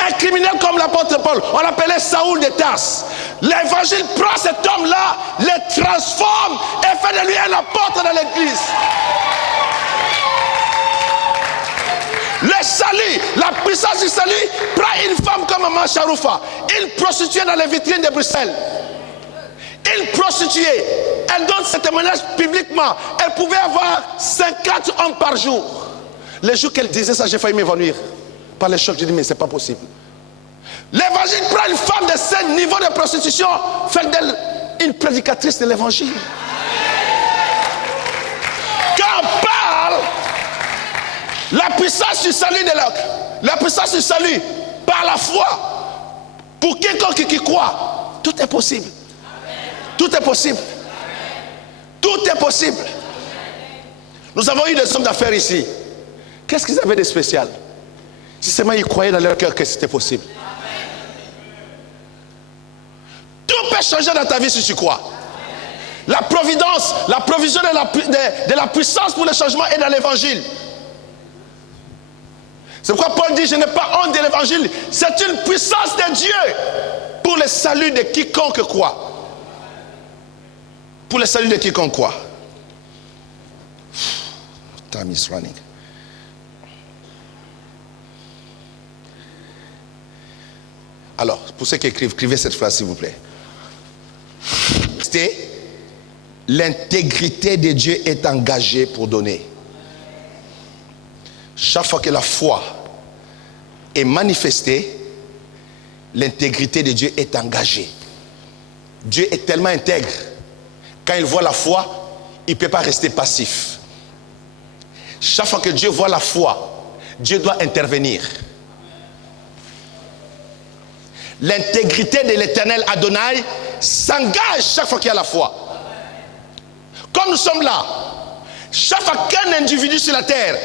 un criminel comme l'apôtre Paul. On l'appelait Saoul de Tarse. L'évangile prend cet homme-là, le transforme et fait de lui un apôtre dans l'église. Le salut, la puissance du salut, prend une femme comme Maman Charoufa, une prostituée dans les vitrines de Bruxelles. Une prostituée, elle donne ce témoignage publiquement. Elle pouvait avoir 50 hommes par jour. Les jours qu'elle disait ça, j'ai failli m'évanouir. Par les chocs, j'ai dit, mais c'est pas possible. L'évangile prend une femme de ce niveau de prostitution, fait d'elle une prédicatrice de l'évangile. Quand on parle, la puissance du salut la puissance du salut par la foi, pour quiconque qui croit, tout est possible. Tout est possible. Tout est possible. Nous avons eu des hommes d'affaires ici. Qu'est-ce qu'ils avaient de spécial? Si seulement ils croyaient dans leur cœur que c'était possible. Tout peut changer dans ta vie si tu crois. La providence, la provision de la puissance pour le changement est dans l'évangile. C'est pourquoi Paul dit, je n'ai pas honte de l'évangile. C'est une puissance de Dieu pour le salut de quiconque croit. Pour le salut de quiconque croit. Time is running. Alors, pour ceux qui écrivent, écrivez cette phrase s'il vous plaît. L'intégrité de Dieu est engagée pour donner. Chaque fois que la foi est manifestée, l'intégrité de Dieu est engagée. Dieu est tellement intègre. Quand il voit la foi, il ne peut pas rester passif. Chaque fois que Dieu voit la foi, Dieu doit intervenir. L'intégrité de l'Éternel Adonai s'engage chaque fois qu'il y a la foi. Comme nous sommes là, chaque fois qu'un individu sur la terre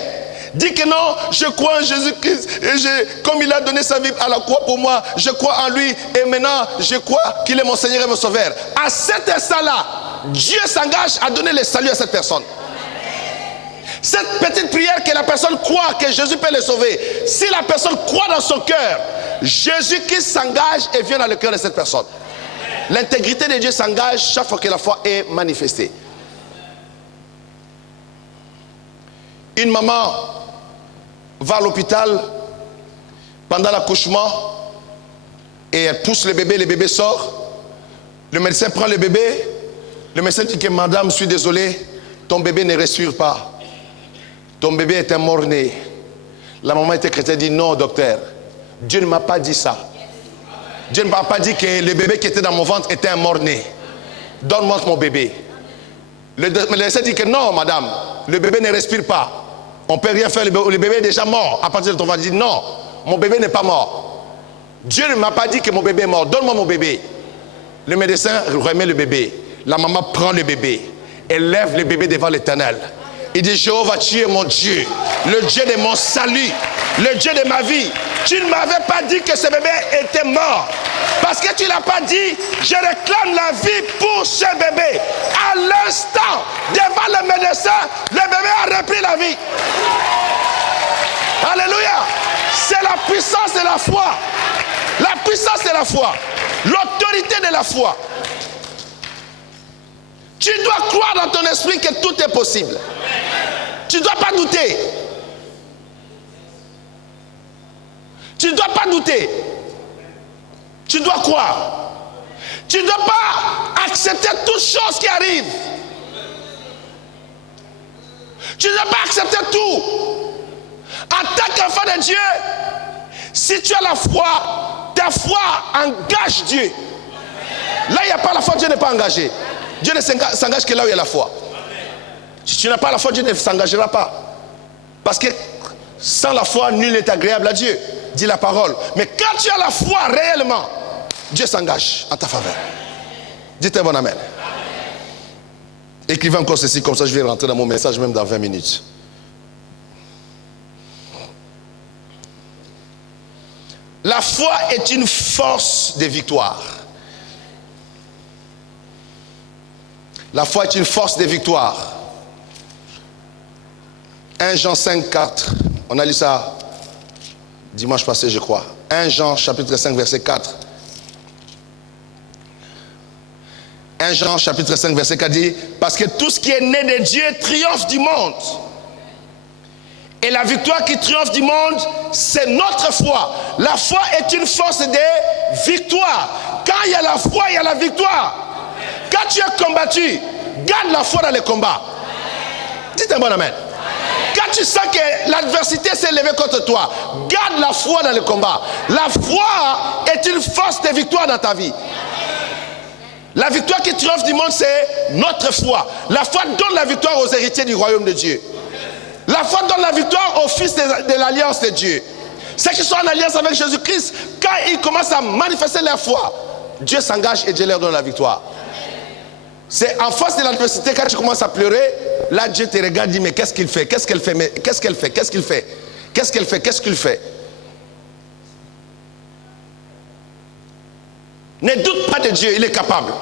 dit que non, je crois en Jésus-Christ, et comme il a donné sa vie à la croix pour moi, je crois en lui, et maintenant je crois qu'il est mon Seigneur et mon Sauveur. À cet instant-là, Dieu s'engage à donner le salut à cette personne. Cette petite prière que la personne croit que Jésus peut le sauver, si la personne croit dans son cœur, Jésus-Christ s'engage et vient dans le cœur de cette personne. L'intégrité de Dieu s'engage chaque fois que la foi est manifestée. Une maman va à l'hôpital pendant l'accouchement et elle pousse le bébé sort. Le médecin prend le bébé. Le médecin dit que madame, je suis désolé, ton bébé ne respire pas. Ton bébé est un mort-né. La maman était chrétienne, dit non docteur, Dieu ne m'a pas dit ça. Dieu ne m'a pas dit que le bébé qui était dans mon ventre était un mort-né. Donne-moi mon bébé. Le médecin dit que non madame, le bébé ne respire pas. On ne peut rien faire, le bébé est déjà mort. À partir de ton ventre, il dit non, mon bébé n'est pas mort. Dieu ne m'a pas dit que mon bébé est mort, donne-moi mon bébé. Le médecin remet le bébé. La maman prend le bébé. Elle lève le bébé devant l'Éternel. Il dit, Jéhovah, tu es mon Dieu, le Dieu de mon salut, le Dieu de ma vie. Tu ne m'avais pas dit que ce bébé était mort. Parce que tu ne l'as pas dit, je réclame la vie pour ce bébé. À l'instant, devant le médecin, le bébé a repris la vie. Alléluia. C'est la puissance de la foi. La puissance de la foi. L'autorité de la foi. Tu dois croire dans ton esprit que tout est possible. Tu ne dois pas douter. Tu ne dois pas douter. Tu dois croire. Tu ne dois pas accepter toutes choses qui arrivent. Tu ne dois pas accepter tout. En tant qu'enfant de Dieu, si tu as la foi, ta foi engage Dieu. Là, il n'y a pas la foi, Dieu n'est pas engagé. Dieu ne s'engage que là où il y a la foi. Si tu n'as pas la foi, Dieu ne s'engagera pas. Parce que sans la foi, nul n'est agréable à Dieu, dit la parole. Mais quand tu as la foi réellement, Dieu s'engage en ta faveur. Dites un bon amen. Écrivez encore ceci, comme ça je vais rentrer dans mon message même dans 20 minutes. La foi est une force de victoire. La foi est une force de victoire. 1 Jean 5, 4. On a lu ça dimanche passé, je crois. 1 Jean chapitre 5, verset 4. 1 Jean chapitre 5, verset 4 dit: parce que tout ce qui est né de Dieu triomphe du monde. Et la victoire qui triomphe du monde, c'est notre foi. La foi est une force de victoire. Quand il y a la foi, il y a la victoire. Quand tu es combattu, garde la foi dans les combats. Dites un bon amen. Quand tu sens que l'adversité s'est levée contre toi, garde la foi dans le combat. La foi est une force de victoire dans ta vie. La victoire qui triomphe du monde, c'est notre foi. La foi donne la victoire aux héritiers du royaume de Dieu. La foi donne la victoire aux fils de l'alliance de Dieu. Ceux qui sont en alliance avec Jésus-Christ, quand ils commencent à manifester leur foi, Dieu s'engage et Dieu leur donne la victoire. C'est en face de l'adversité, quand tu commences à pleurer, là Dieu te regarde et dit: mais qu'est-ce qu'il fait? Qu'est-ce qu'elle fait? Mais qu'est-ce qu'elle fait? Qu'est-ce qu'il fait? Qu'est-ce qu'elle fait? Qu'est-ce qu'il fait? Ne doute pas de Dieu, il est capable.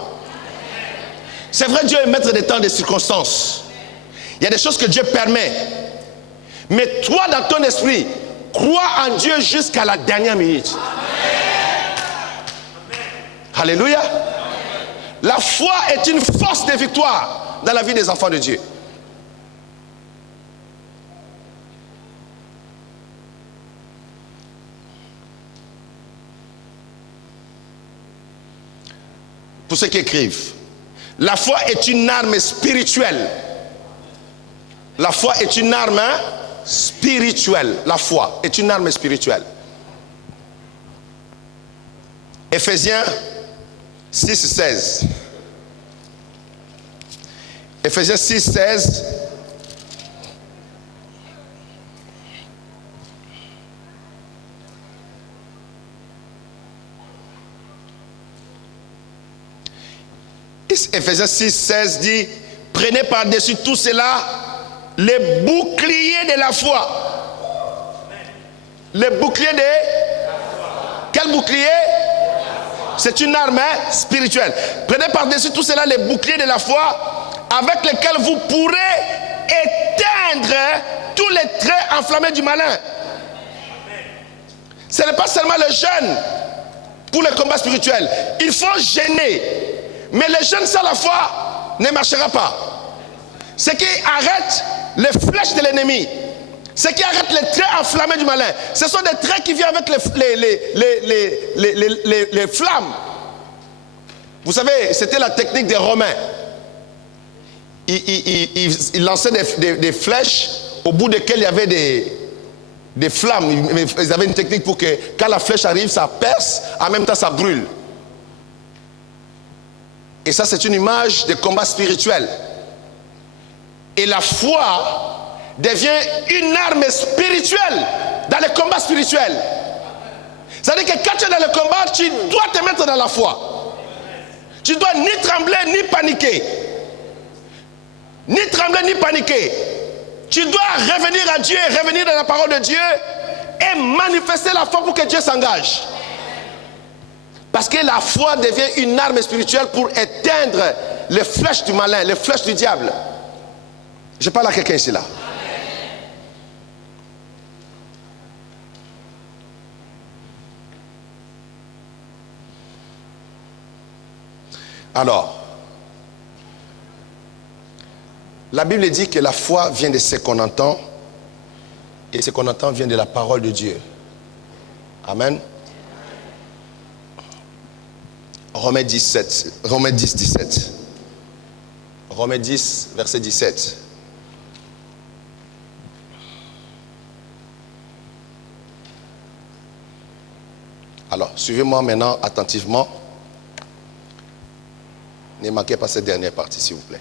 C'est vrai, Dieu est maître des temps, des circonstances. Il y a des choses que Dieu permet. Mais toi, dans ton esprit, crois en Dieu jusqu'à la dernière minute. Alléluia. La foi est une force de victoire dans la vie des enfants de Dieu. Pour ceux qui écrivent, la foi est une arme spirituelle. La foi est une arme spirituelle. La foi est une arme spirituelle. Éphésiens 6, 16. Éphésiens 6, 16. Éphésiens 6, 16 dit: prenez par-dessus tout cela les boucliers de la foi. Les boucliers de... Quel bouclier? C'est une arme spirituelle. Prenez par-dessus tout cela les boucliers de la foi, avec lesquels vous pourrez éteindre tous les traits enflammés du malin. Ce n'est pas seulement le jeûne pour le combat spirituel. Il faut jeûner. Mais le jeûne sans la foi ne marchera pas. Ce qui arrête les flèches de l'ennemi, ce qui arrête les traits enflammés du malin, ce sont des traits qui viennent avec les flammes. Vous savez, c'était la technique des Romains. Ils lançaient des flèches au bout desquelles il y avait des flammes. Ils avaient une technique pour que quand la flèche arrive, ça perce, en même temps ça brûle. Et ça, c'est une image de combat spirituel. Et la foi devient une arme spirituelle dans le combat spirituel. C'est-à-dire que quand tu es dans le combat, tu dois te mettre dans la foi. Tu dois ni trembler, ni paniquer. Ni trembler, ni paniquer. Tu dois revenir à Dieu, revenir dans la parole de Dieu et manifester la foi pour que Dieu s'engage. Parce que la foi devient une arme spirituelle pour éteindre les flèches du malin, les flèches du diable. Je parle à quelqu'un ici là. Alors, la Bible dit que la foi vient de ce qu'on entend, et ce qu'on entend vient de la parole de Dieu. Amen. Romains 10, 17. Romains 10, verset 17. Alors, suivez-moi maintenant attentivement. Ne manquez pas cette dernière partie, s'il vous plaît.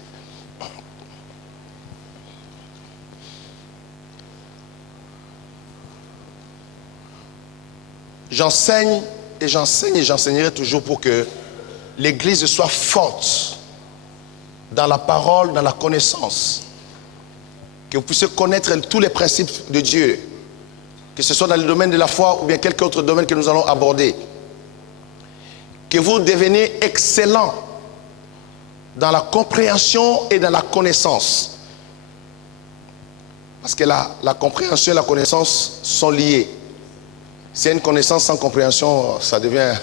J'enseigne et j'enseignerai toujours pour que l'Église soit forte dans la parole, dans la connaissance. Que vous puissiez connaître tous les principes de Dieu. Que ce soit dans le domaine de la foi ou bien quelque autre domaine que nous allons aborder. Que vous deveniez excellents dans la compréhension et dans la connaissance. Parce que la compréhension et la connaissance sont liées. S'il y a une connaissance sans compréhension, ça devient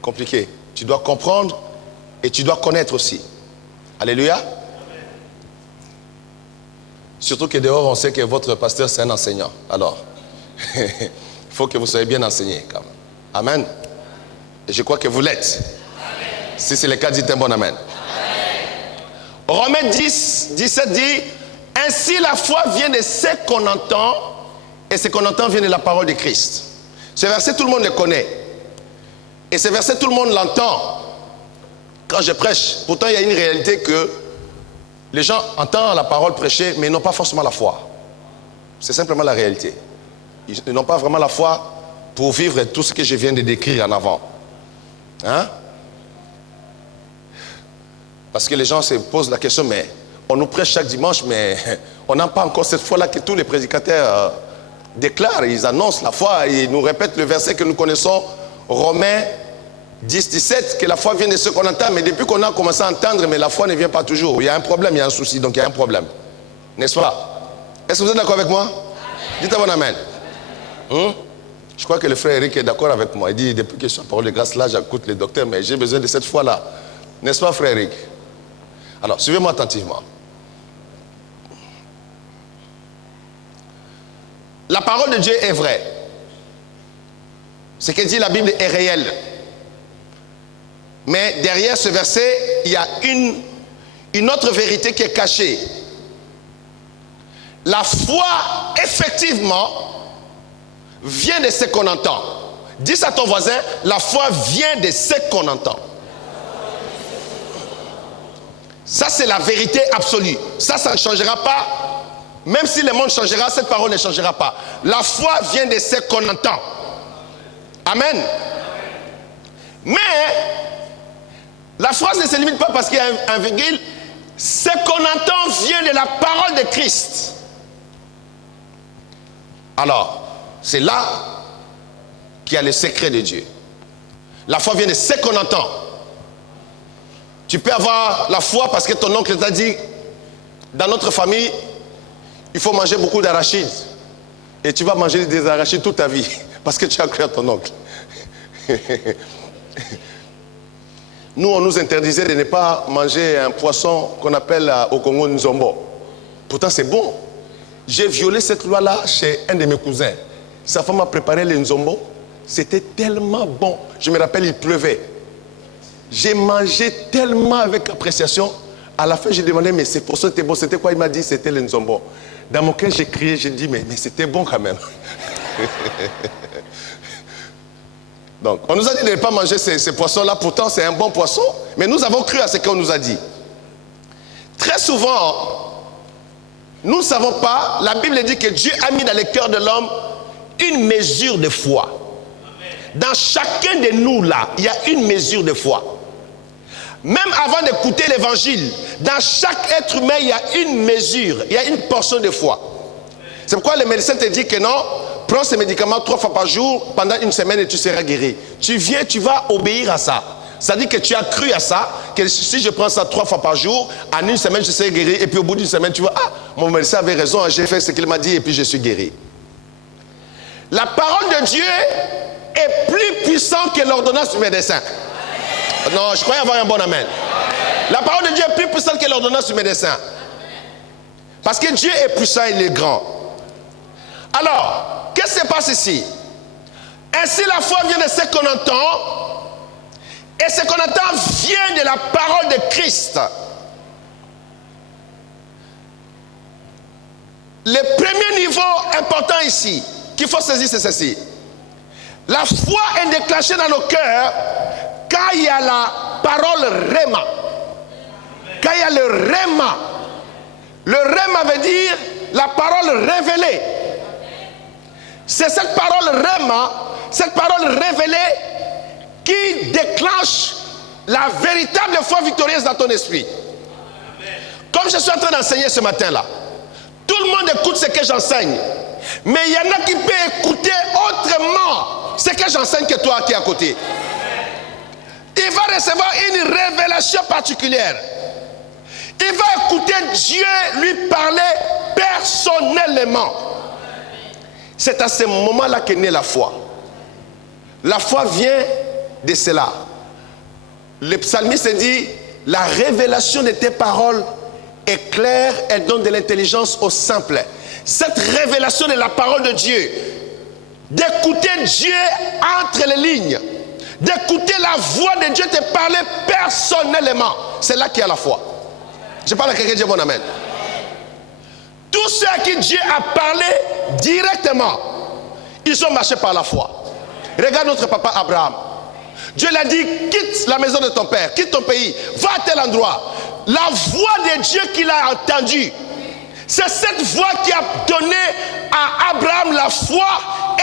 compliqué. Tu dois comprendre et tu dois connaître aussi. Alléluia. Surtout que dehors, on sait que votre pasteur, c'est un enseignant. Alors, il faut que vous soyez bien enseigné quand même. Amen. Et je crois que vous l'êtes. Si c'est le cas, dites un bon amen. Romains 10, 17 dit: ainsi la foi vient de ce qu'on entend, et ce qu'on entend vient de la parole de Christ. Ce verset, tout le monde le connaît. Et ce verset, tout le monde l'entend quand je prêche. Pourtant, il y a une réalité que les gens entendent la parole prêcher, mais ils n'ont pas forcément la foi. C'est simplement la réalité. Ils n'ont pas vraiment la foi pour vivre tout ce que je viens de décrire en avant. Hein? Parce que les gens se posent la question, mais on nous prêche chaque dimanche, mais on n'a pas encore cette foi-là que tous les prédicateurs déclarent. Ils annoncent la foi et ils nous répètent le verset que nous connaissons, Romains 10, 17, que la foi vient de ce qu'on entend, mais depuis qu'on a commencé à entendre, mais la foi ne vient pas toujours. Il y a un problème, il y a un souci, donc il y a un problème. N'est-ce pas? Est-ce que vous êtes d'accord avec moi? Amen. Dites un bon amen. Je crois que le frère Eric est d'accord avec moi. Il dit, depuis que je suis en parole de grâce là, j'écoute les docteurs, mais j'ai besoin de cette foi-là. N'est-ce pas, frère Eric? Alors, suivez-moi attentivement. La parole de Dieu est vraie. Ce que dit la Bible est réel. Mais derrière ce verset, il y a une autre vérité qui est cachée. La foi, effectivement, vient de ce qu'on entend. Dis à ton voisin, la foi vient de ce qu'on entend. Ça, c'est la vérité absolue. Ça ne changera pas. Même si le monde changera, cette parole ne changera pas. La foi vient de ce qu'on entend. Amen. Mais la phrase ne se limite pas parce qu'il y a un virgule. Ce qu'on entend vient de la parole de Christ. Alors, c'est là qu'il y a le secret de Dieu. La foi vient de ce qu'on entend. Tu peux avoir la foi parce que ton oncle t'a dit, dans notre famille, il faut manger beaucoup d'arachides. Et tu vas manger des arachides toute ta vie. Parce que tu as cru à ton oncle. Nous, on nous interdisait de ne pas manger un poisson qu'on appelle au Congo nzombo. Pourtant, c'est bon. J'ai violé cette loi-là chez un de mes cousins. Sa femme a préparé le nzombo. C'était tellement bon. Je me rappelle, il pleuvait. J'ai mangé tellement avec appréciation. À la fin, j'ai demandé, mais c'est pour ça que c'était bon. C'était quoi? Il m'a dit, c'était le nzombo. Dans mon cœur, j'ai crié, j'ai dit, mais c'était bon quand même. Donc, on nous a dit de ne pas manger ces poissons-là. Pourtant, c'est un bon poisson. Mais nous avons cru à ce qu'on nous a dit. Très souvent, nous ne savons pas. La Bible dit que Dieu a mis dans le cœur de l'homme une mesure de foi. Dans chacun de nous, là, il y a une mesure de foi. Même avant d'écouter l'évangile, dans chaque être humain, il y a une mesure, il y a une portion de foi. C'est pourquoi le médecin te dit que non, prends ces médicaments 3 fois par jour pendant une semaine et tu seras guéri. Tu viens, tu vas obéir à ça. Ça dit que tu as cru à ça, que si je prends ça 3 fois par jour, en une semaine je serai guéri, et puis au bout d'une semaine tu vois, ah, mon médecin avait raison, j'ai fait ce qu'il m'a dit et puis je suis guéri. La parole de Dieu est plus puissante que l'ordonnance du médecin. Non, je croyais avoir un bon amen. La parole de Dieu est plus puissante que l'ordonnance du médecin. Parce que Dieu est puissant, il est grand. Alors, qu'est-ce qui se passe ici? Ainsi la foi vient de ce qu'on entend, et ce qu'on entend vient de la parole de Christ. Le premier niveau important ici, qu'il faut saisir, c'est ceci. La foi est déclenchée dans nos cœurs quand il y a la parole Réma. Quand il y a le Réma. Le Réma veut dire la parole révélée. C'est cette parole Réma, cette parole révélée, qui déclenche la véritable foi victorieuse dans ton esprit. Comme je suis en train d'enseigner ce matin-là, tout le monde écoute ce que j'enseigne. Mais il y en a qui peuvent écouter autrement ce que j'enseigne que toi qui es à côté. Il va recevoir une révélation particulière. Il va écouter Dieu lui parler personnellement. C'est à ce moment-là qu'est née la foi. La foi vient de cela. Le psalmiste dit, la révélation de tes paroles est claire, elle donne de l'intelligence aux simples. Cette révélation de la parole de Dieu, d'écouter Dieu entre les lignes, d'écouter la voix de Dieu te parler personnellement, c'est là qu'il y a la foi. Je parle à quelqu'un, Dieu mon amen. Tous ceux à qui Dieu a parlé directement, ils ont marché par la foi. Regarde notre papa Abraham. Dieu l'a dit, quitte la maison de ton père, quitte ton pays, va à tel endroit. La voix de Dieu qu'il a entendue, c'est cette voix qui a donné à Abraham la foi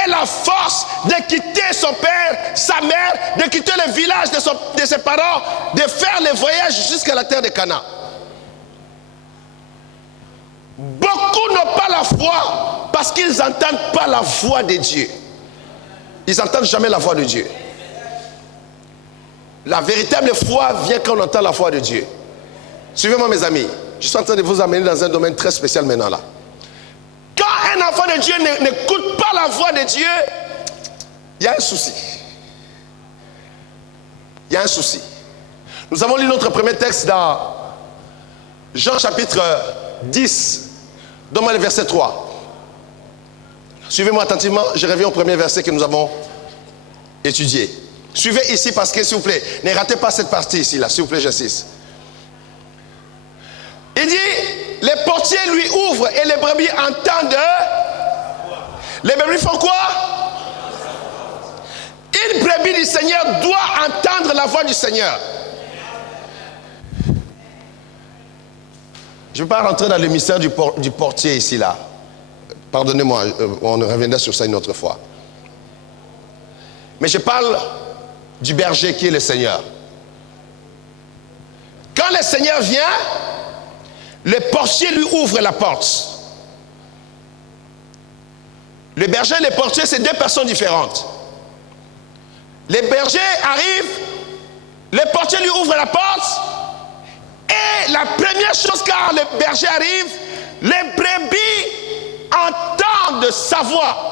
et la force de quitter son père, sa mère, de quitter le village de ses parents, de faire le voyage jusqu'à la terre de Canaan. Beaucoup n'ont pas la foi parce qu'ils n'entendent pas la voix de Dieu. Ils n'entendent jamais la voix de Dieu. La véritable foi vient quand on entend la voix de Dieu. Suivez-moi mes amis. Je suis en train de vous amener dans un domaine très spécial maintenant là. Quand un enfant de Dieu n'écoute pas la voix de Dieu, il y a un souci. Il y a un souci. Nous avons lu notre premier texte dans Jean chapitre 10. Donne-moi le verset 3. Suivez-moi attentivement, je reviens au premier verset que nous avons étudié. Suivez ici parce que, s'il vous plaît, ne ratez pas cette partie ici, là, s'il vous plaît, j'insiste. Il dit, les portiers lui ouvrent et les brebis entendent. Les brebis font quoi? Une brebis du Seigneur doit entendre la voix du Seigneur. Je ne vais pas rentrer dans le mystère du portier ici, là. Pardonnez-moi, on reviendra sur ça une autre fois. Mais je parle du berger qui est le Seigneur. Quand le Seigneur vient, le portier lui ouvre la porte. Le berger et le portier, c'est deux personnes différentes. Le berger arrive, le portier lui ouvre la porte, et la première chose quand le berger arrive, les brebis entendent sa voix.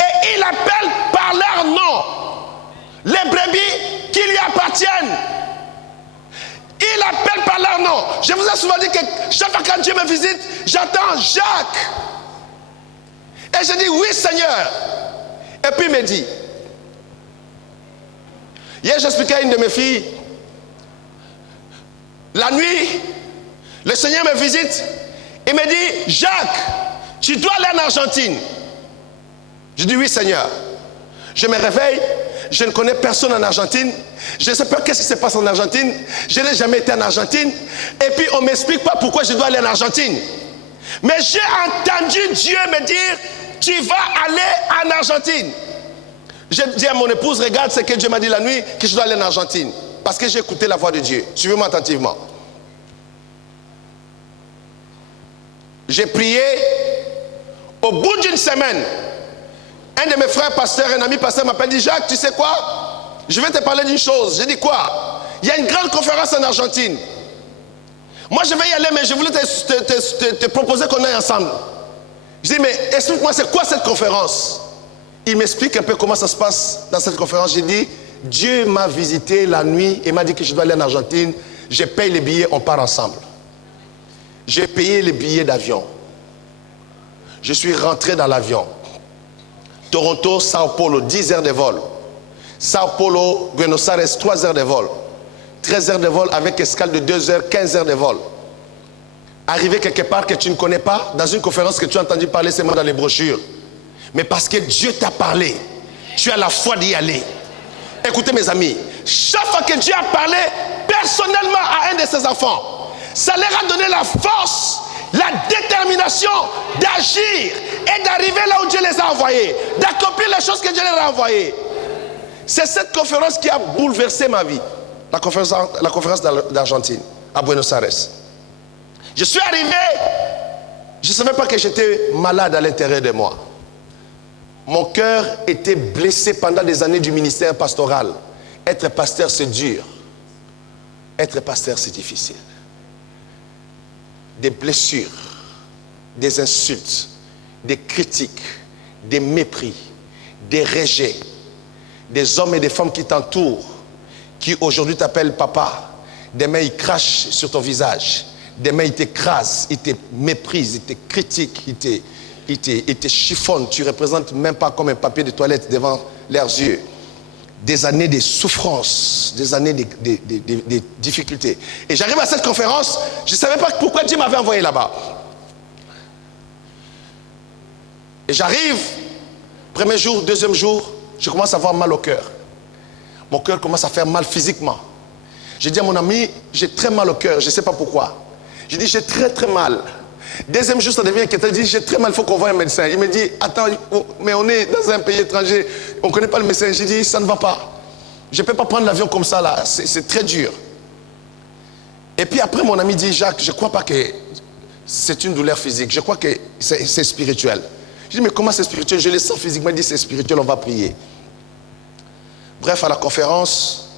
Et il appelle par leur nom les brebis qui lui appartiennent. Il appelle par leur nom. Je vous ai souvent dit que chaque fois quand Dieu me visite, j'entends Jacques. Et je dis oui Seigneur. Et puis il me dit, hier j'expliquais à une de mes filles, la nuit, le Seigneur me visite, il me dit, Jacques, tu dois aller en Argentine. Je dis oui Seigneur. Je me réveille, je ne connais personne en Argentine, je ne sais pas qu'est-ce qui se passe en Argentine, je n'ai jamais été en Argentine, et puis on ne m'explique pas pourquoi je dois aller en Argentine. Mais j'ai entendu Dieu me dire, tu vas aller en Argentine. Je dis à mon épouse, regarde ce que Dieu m'a dit la nuit, que je dois aller en Argentine. Parce que j'ai écouté la voix de Dieu. Suivez-moi attentivement. J'ai prié Au bout d'une semaine, un de mes frères pasteurs, un ami pasteur m'appelle, dit Jacques, tu sais quoi? Je vais te parler d'une chose. J'ai dit quoi? Il y a une grande conférence en Argentine. Moi je vais y aller, mais je voulais te proposer qu'on aille ensemble. Je dis mais explique-moi c'est quoi cette conférence? Il m'explique un peu comment ça se passe dans cette conférence. J'ai dit Dieu m'a visité la nuit et m'a dit que je dois aller en Argentine. Je paye les billets, on part ensemble. J'ai payé les billets d'avion. Je suis rentré dans l'avion. Toronto, Sao Paulo, 10 heures de vol. Sao Paulo, Buenos Aires, 3 heures de vol. 13 heures de vol avec escale de 2 heures, 15 heures de vol. Arriver quelque part que tu ne connais pas, dans une conférence que tu as entendu parler seulement dans les brochures. Mais parce que Dieu t'a parlé, tu as la foi d'y aller. Écoutez mes amis, chaque fois que Dieu a parlé personnellement à un de ses enfants, ça leur a donné la force, la détermination d'agir et d'arriver là où Dieu les a envoyés, d'accomplir les choses que Dieu leur a envoyées. C'est cette conférence qui a bouleversé ma vie. La conférence d'Argentine, à Buenos Aires. Je suis arrivé, je ne savais pas que j'étais malade à l'intérieur de moi. Mon cœur était blessé pendant des années du ministère pastoral. Être pasteur, c'est dur. Être pasteur, c'est difficile. Des blessures, des insultes, des critiques, des mépris, des rejets, des hommes et des femmes qui t'entourent, qui aujourd'hui t'appellent papa. Demain, ils crachent sur ton visage. Demain, ils t'écrasent, ils te méprisent, ils te critiquent, ils te chiffonnent. Tu ne représentes même pas comme un papier de toilette devant leurs yeux. Des années de souffrance, des années de difficultés. Et j'arrive à cette conférence, je ne savais pas pourquoi Dieu m'avait envoyé là-bas. Et j'arrive, premier jour, deuxième jour, je commence à avoir mal au cœur. Mon cœur commence à faire mal physiquement. J'ai dit à mon ami, j'ai très mal au cœur, je ne sais pas pourquoi. J'ai dit, j'ai très très mal. Deuxième jour, ça devient inquiétant. Il dit, j'ai très mal, il faut qu'on voie un médecin. Il me dit, attends, mais on est dans un pays étranger, on ne connaît pas le médecin. J'ai dit, ça ne va pas. Je ne peux pas prendre l'avion comme ça là, c'est très dur. Et puis après, mon ami dit, Jacques, je ne crois pas que c'est une douleur physique, je crois que c'est spirituel. Je dis, mais comment c'est spirituel? Je le sens physiquement, il dit, c'est spirituel, on va prier. Bref, à la conférence,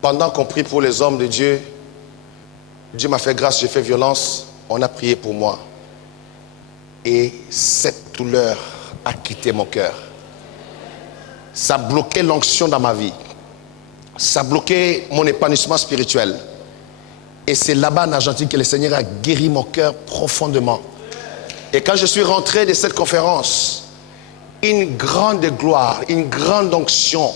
pendant qu'on prie pour les hommes de Dieu, Dieu m'a fait grâce, j'ai fait violence, on a prié pour moi. Et cette douleur a quitté mon cœur. Ça a bloqué l'onction dans ma vie. Ça a bloqué mon épanouissement spirituel. Et c'est là-bas en Argentine que le Seigneur a guéri mon cœur profondément. Et quand je suis rentré de cette conférence, une grande gloire, une grande onction.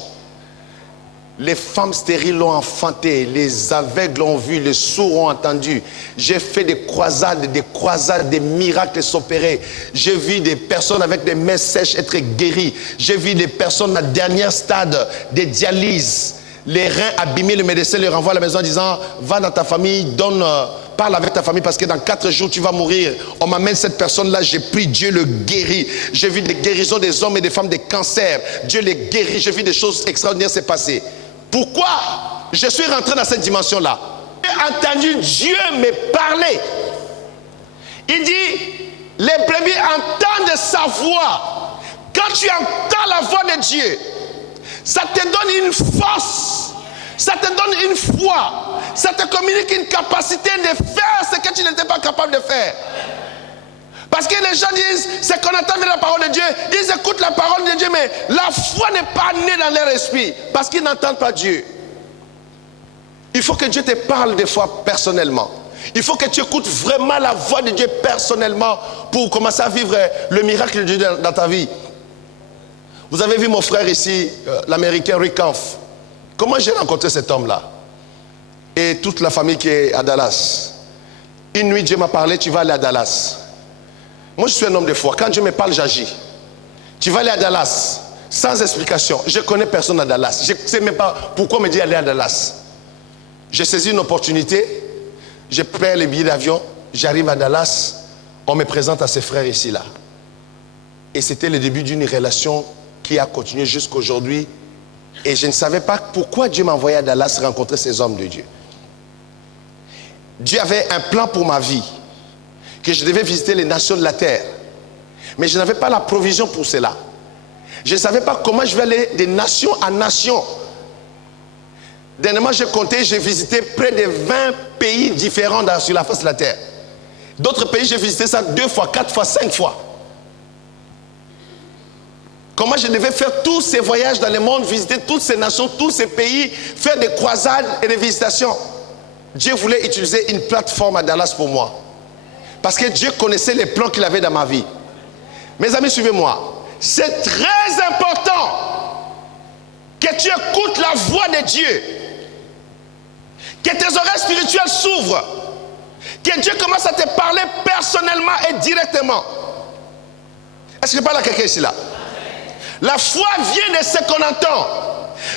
Les femmes stériles l'ont enfanté, les aveugles l'ont vu, les sourds ont entendu. J'ai fait des croisades, des miracles s'opérer. J'ai vu des personnes avec des mains sèches être guéries. J'ai vu des personnes à dernier stade des dialyses. Les reins abîmés, le médecin les renvoie à la maison en disant, va dans ta famille, parle avec ta famille parce que dans 4 jours tu vas mourir. On m'amène cette personne-là, j'ai pris, Dieu le guérit. J'ai vu des guérisons des hommes et des femmes des cancers. Dieu les guérit, j'ai vu des choses extraordinaires se passer. Pourquoi je suis rentré dans cette dimension-là? J'ai entendu Dieu me parler. Il dit, les brebis entendent sa voix. Quand tu entends la voix de Dieu, ça te donne une force, ça te donne une foi, ça te communique une capacité de faire ce que tu n'étais pas capable de faire. Parce que les gens disent, c'est qu'on entend la parole de Dieu, ils écoutent la parole de Dieu, mais la foi n'est pas née dans leur esprit, parce qu'ils n'entendent pas Dieu. Il faut que Dieu te parle des fois personnellement. Il faut que tu écoutes vraiment la voix de Dieu personnellement pour commencer à vivre le miracle de Dieu dans ta vie. Vous avez vu mon frère ici, l'américain Rick Kampf. Comment j'ai rencontré cet homme-là? Et toute la famille qui est à Dallas. Une nuit, Dieu m'a parlé, tu vas aller à Dallas. Moi, je suis un homme de foi. Quand Dieu me parle, j'agis. Tu vas aller à Dallas, sans explication. Je ne connais personne à Dallas. Je ne sais même pas pourquoi on me dit aller à Dallas. J'ai saisi une opportunité. Je paie les billets d'avion. J'arrive à Dallas. On me présente à ses frères ici, là. Et c'était le début d'une relation qui a continué jusqu'à aujourd'hui. Et je ne savais pas pourquoi Dieu m'envoyait à Dallas rencontrer ces hommes de Dieu. Dieu avait un plan pour ma vie, que je devais visiter les nations de la terre. Mais je n'avais pas la provision pour cela. Je ne savais pas comment je vais aller de nation à nation. Dernièrement, j'ai compté, j'ai visité près de 20 pays différents sur la face de la terre. D'autres pays, j'ai visité ça 2 fois, 4 fois, 5 fois. Comment je devais faire tous ces voyages dans le monde, visiter toutes ces nations, tous ces pays, faire des croisades et des visitations. Dieu voulait utiliser une plateforme à Dallas pour moi. Parce que Dieu connaissait les plans qu'il avait dans ma vie. Mes amis, suivez-moi. C'est très important que tu écoutes la voix de Dieu. Que tes oreilles spirituelles s'ouvrent. Que Dieu commence à te parler personnellement et directement. Est-ce que je parle à quelqu'un ici là? La foi vient de ce qu'on entend.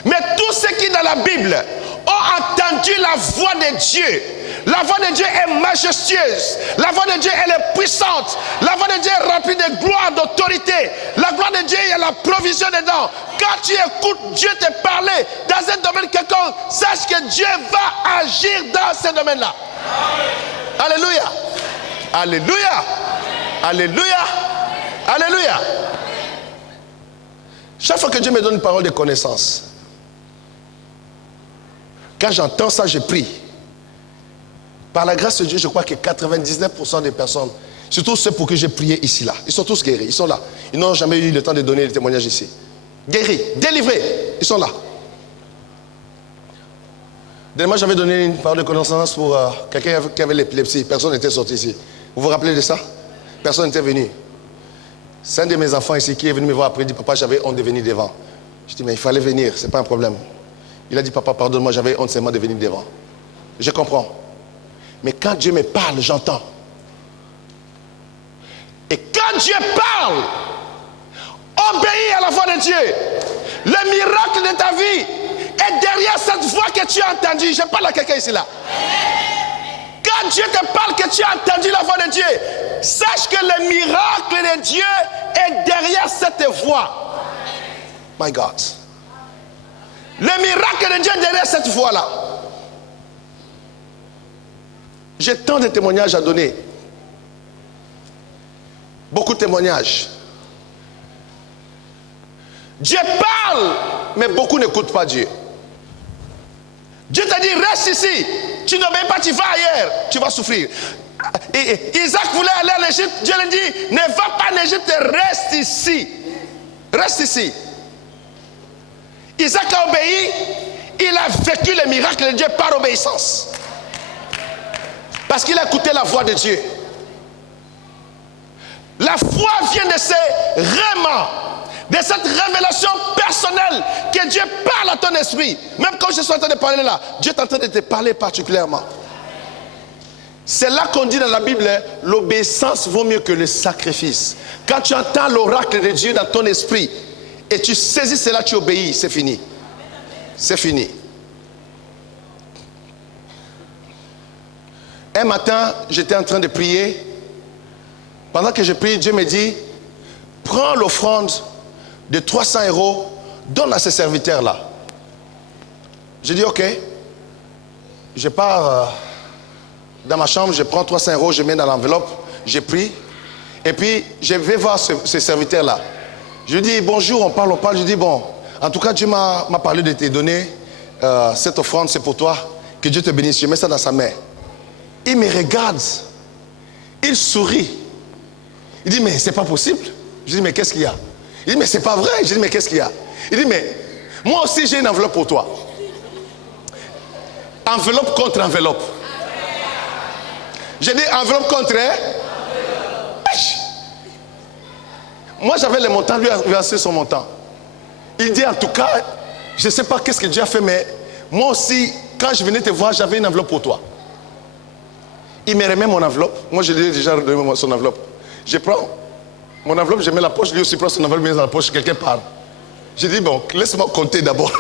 Mais tous ceux qui dans la Bible ont entendu la voix de Dieu. La voix de Dieu est majestueuse. La voix de Dieu elle est puissante. La voix de Dieu est remplie de gloire, d'autorité. La gloire de Dieu, il y a la provision dedans. Quand tu écoutes Dieu te parler dans un domaine quelconque, sache que Dieu va agir dans ce domaine-là. Alléluia. Alléluia. Alléluia. Alléluia. Chaque fois que Dieu me donne une parole de connaissance, quand j'entends ça, je prie. Par la grâce de Dieu, je crois que 99% des personnes, surtout ceux pour qui j'ai prié ici, là, ils sont tous guéris, ils sont là. Ils n'ont jamais eu le temps de donner le témoignage ici. Guéris, délivrés, ils sont là. Dernièrement, j'avais donné une parole de connaissance pour quelqu'un qui avait l'épilepsie. Personne n'était sorti ici. Vous vous rappelez de ça? Personne n'était venu. C'est un de mes enfants ici qui est venu me voir après. Il dit, papa, j'avais honte de venir devant. Je dis, mais il fallait venir, c'est pas un problème. Il a dit, papa, pardonne-moi, j'avais honte seulement de venir devant. Je comprends. Mais quand Dieu me parle, j'entends. Et quand Dieu parle, obéis à la voix de Dieu. Le miracle de ta vie est derrière cette voix que tu as entendue. Je parle à quelqu'un ici là. Quand Dieu te parle que tu as entendu la voix de Dieu, sache que le miracle de Dieu est derrière cette voix. My God. Le miracle de Dieu est derrière cette voix-là. J'ai tant de témoignages à donner. Beaucoup de témoignages. Dieu parle, mais beaucoup n'écoutent pas Dieu. Dieu t'a dit, reste ici. Tu n'obéis pas, tu vas ailleurs. Tu vas souffrir. Et Isaac voulait aller en Égypte. Dieu lui dit, ne va pas en Égypte, reste ici. Reste ici. Isaac a obéi. Il a vécu le miracle de Dieu par obéissance. Parce qu'il a écouté la voix de Dieu. La foi vient de ces rémants, de cette révélation personnelle que Dieu parle à ton esprit. Même quand je suis en train de parler là, Dieu est en train de te parler particulièrement. C'est là qu'on dit dans la Bible, l'obéissance vaut mieux que le sacrifice. Quand tu entends l'oracle de Dieu dans ton esprit et tu saisis cela, tu obéis, c'est fini. C'est fini. Un matin, j'étais en train de prier. Pendant que je prie, Dieu me dit, prends l'offrande de 300 €, donne à ces serviteurs-là. J'ai dit, ok. Je pars dans ma chambre, je prends 300 €, je mets dans l'enveloppe, je prie. Et puis, je vais voir ces serviteurs-là. Je lui dis, bonjour, on parle. Je lui dis, bon, en tout cas, Dieu m'a parlé de te donner cette offrande, c'est pour toi. Que Dieu te bénisse. Je mets ça dans sa main. Il me regarde. Il sourit. Il dit, mais c'est pas possible. Je dis, mais qu'est-ce qu'il y a? Il dit, mais c'est pas vrai. Je dis, mais qu'est-ce qu'il y a? Il dit, mais moi aussi j'ai une enveloppe pour toi. Enveloppe contre enveloppe. J'ai dit, enveloppe contre enveloppe. Moi j'avais le montant, lui a versé son montant. Il dit, en tout cas, je ne sais pas qu'est-ce que Dieu a fait, mais moi aussi, quand je venais te voir, j'avais une enveloppe pour toi. Il me remet mon enveloppe. Moi, je lui ai déjà redonné son enveloppe. Je prends mon enveloppe, je mets la poche. Lui aussi prend son enveloppe, met dans la poche. Quelqu'un part. Je dis, bon, laisse-moi compter d'abord.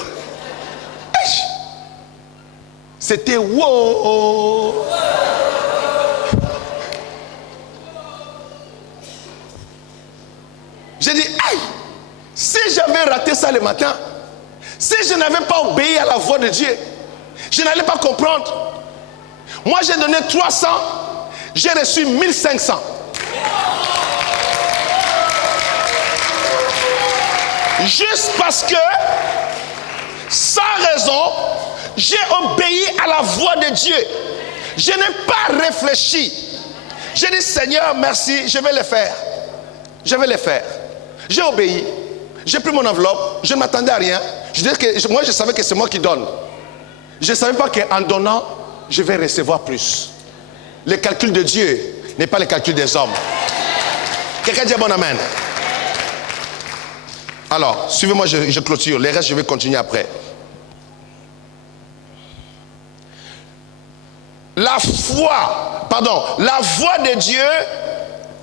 C'était wow. J'ai dit, hey, si j'avais raté ça le matin, si je n'avais pas obéi à la voix de Dieu, je n'allais pas comprendre. Moi, j'ai donné 300, j'ai reçu 1500. juste parce que, sans raison, j'ai obéi à la voix de Dieu. Je n'ai pas réfléchi. J'ai dit, Seigneur, merci, je vais le faire. Je vais le faire. J'ai obéi. J'ai pris mon enveloppe. Je ne m'attendais à rien. Moi, je savais que c'est moi qui donne. Je ne savais pas qu'en donnant, je vais recevoir plus. Le calcul de Dieu n'est pas le calcul des hommes. Quelqu'un dit bon amen. Alors, suivez-moi, je clôture. Les restes, je vais continuer après. La voix de Dieu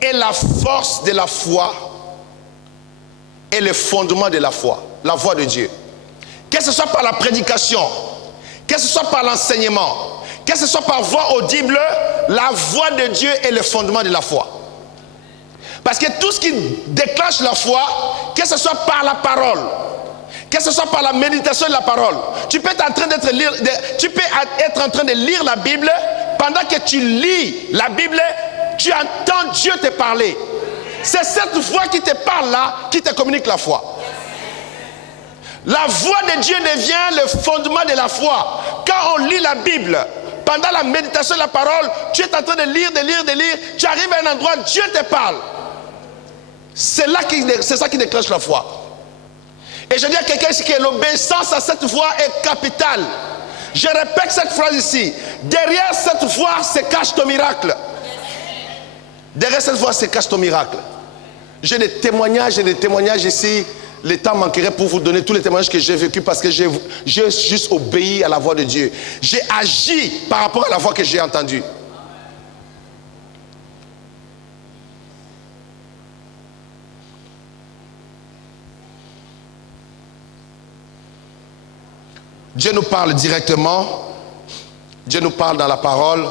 est la force de la foi et le fondement de la foi. La voix de Dieu. Que ce soit par la prédication, que ce soit par l'enseignement, que ce soit par voix audible, la voix de Dieu est le fondement de la foi. Parce que tout ce qui déclenche la foi, que ce soit par la parole, que ce soit par la méditation de la parole, tu peux être en train de lire la Bible. Pendant que tu lis la Bible, tu entends Dieu te parler. C'est cette voix qui te parle là, qui te communique la foi. La voix de Dieu devient le fondement de la foi. Quand on lit la Bible, pendant la méditation de la parole, tu es en train de lire, tu arrives à un endroit, Dieu te parle. C'est ça qui déclenche la foi. Et je dis à quelqu'un ici que l'obéissance à cette voix est capitale. Je répète cette phrase ici. Derrière cette voix se cache ton miracle. Derrière cette voix se cache ton miracle. J'ai des témoignages ici. Le temps manquerait pour vous donner tous les témoignages que j'ai vécu parce que j'ai juste obéi à la voix de Dieu. J'ai agi par rapport à la voix que j'ai entendue. Dieu nous parle directement. Dieu nous parle dans la parole.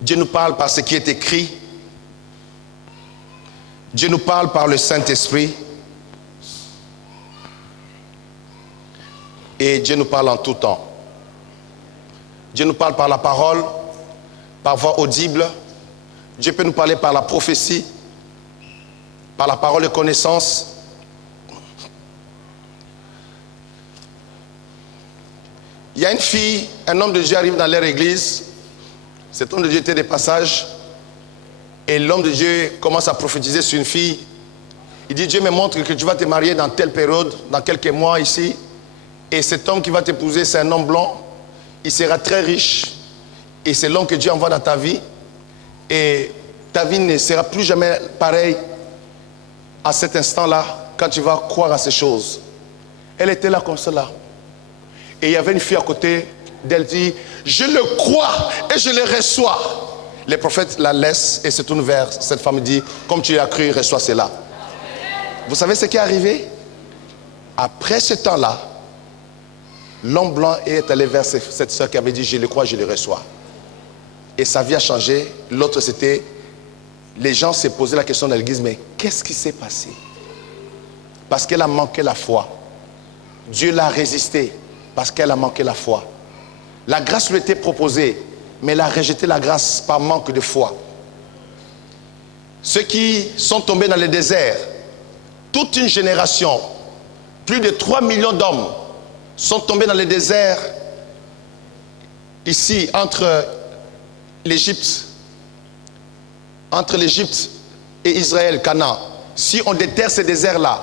Dieu nous parle par ce qui est écrit. Dieu nous parle par le Saint-Esprit. Et Dieu nous parle en tout temps. Dieu nous parle par la parole, par voix audible. Dieu peut nous parler par la prophétie, par la parole de connaissance. Il y a une fille, un homme de Dieu arrive dans leur église. Cet homme de Dieu était de passage. Et l'homme de Dieu commence à prophétiser sur une fille. Il dit, Dieu me montre que tu vas te marier dans telle période, dans quelques mois ici. Et cet homme qui va t'épouser, c'est un homme blanc. Il sera très riche. Et c'est l'homme que Dieu envoie dans ta vie. Et ta vie ne sera plus jamais pareille à cet instant-là, quand tu vas croire à ces choses. Elle était là comme cela. Et il y avait une fille à côté d'elle dit, je le crois et je le reçois. Les prophètes la laissent et se tournent vers cette femme et dit, comme tu as cru, reçois cela. Vous savez ce qui est arrivé? Après ce temps-là, l'homme blanc est allé vers cette soeur qui avait dit, je le crois, je le reçois. Et sa vie a changé. L'autre, c'était, les gens se posaient la question dans l'église, mais qu'est-ce qui s'est passé? Parce qu'elle a manqué la foi. Dieu l'a résisté parce qu'elle a manqué la foi. La grâce lui était proposée, mais elle a rejeté la grâce par manque de foi. Ceux qui sont tombés dans le désert, toute une génération, plus de 3 millions d'hommes sont tombés dans le désert ici entre l'Égypte et Israël, Canaan. Si on déterre ce désert-là,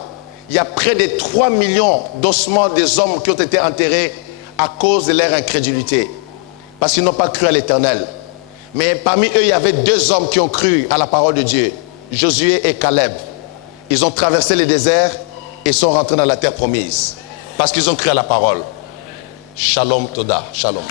il y a près de 3 millions d'ossements des hommes qui ont été enterrés à cause de leur incrédulité. Parce qu'ils n'ont pas cru à l'Éternel. Mais parmi eux, il y avait 2 hommes qui ont cru à la parole de Dieu, Josué et Caleb. Ils ont traversé le désert et sont rentrés dans la terre promise. Parce qu'ils ont cru à la parole. Shalom Toda. Shalom.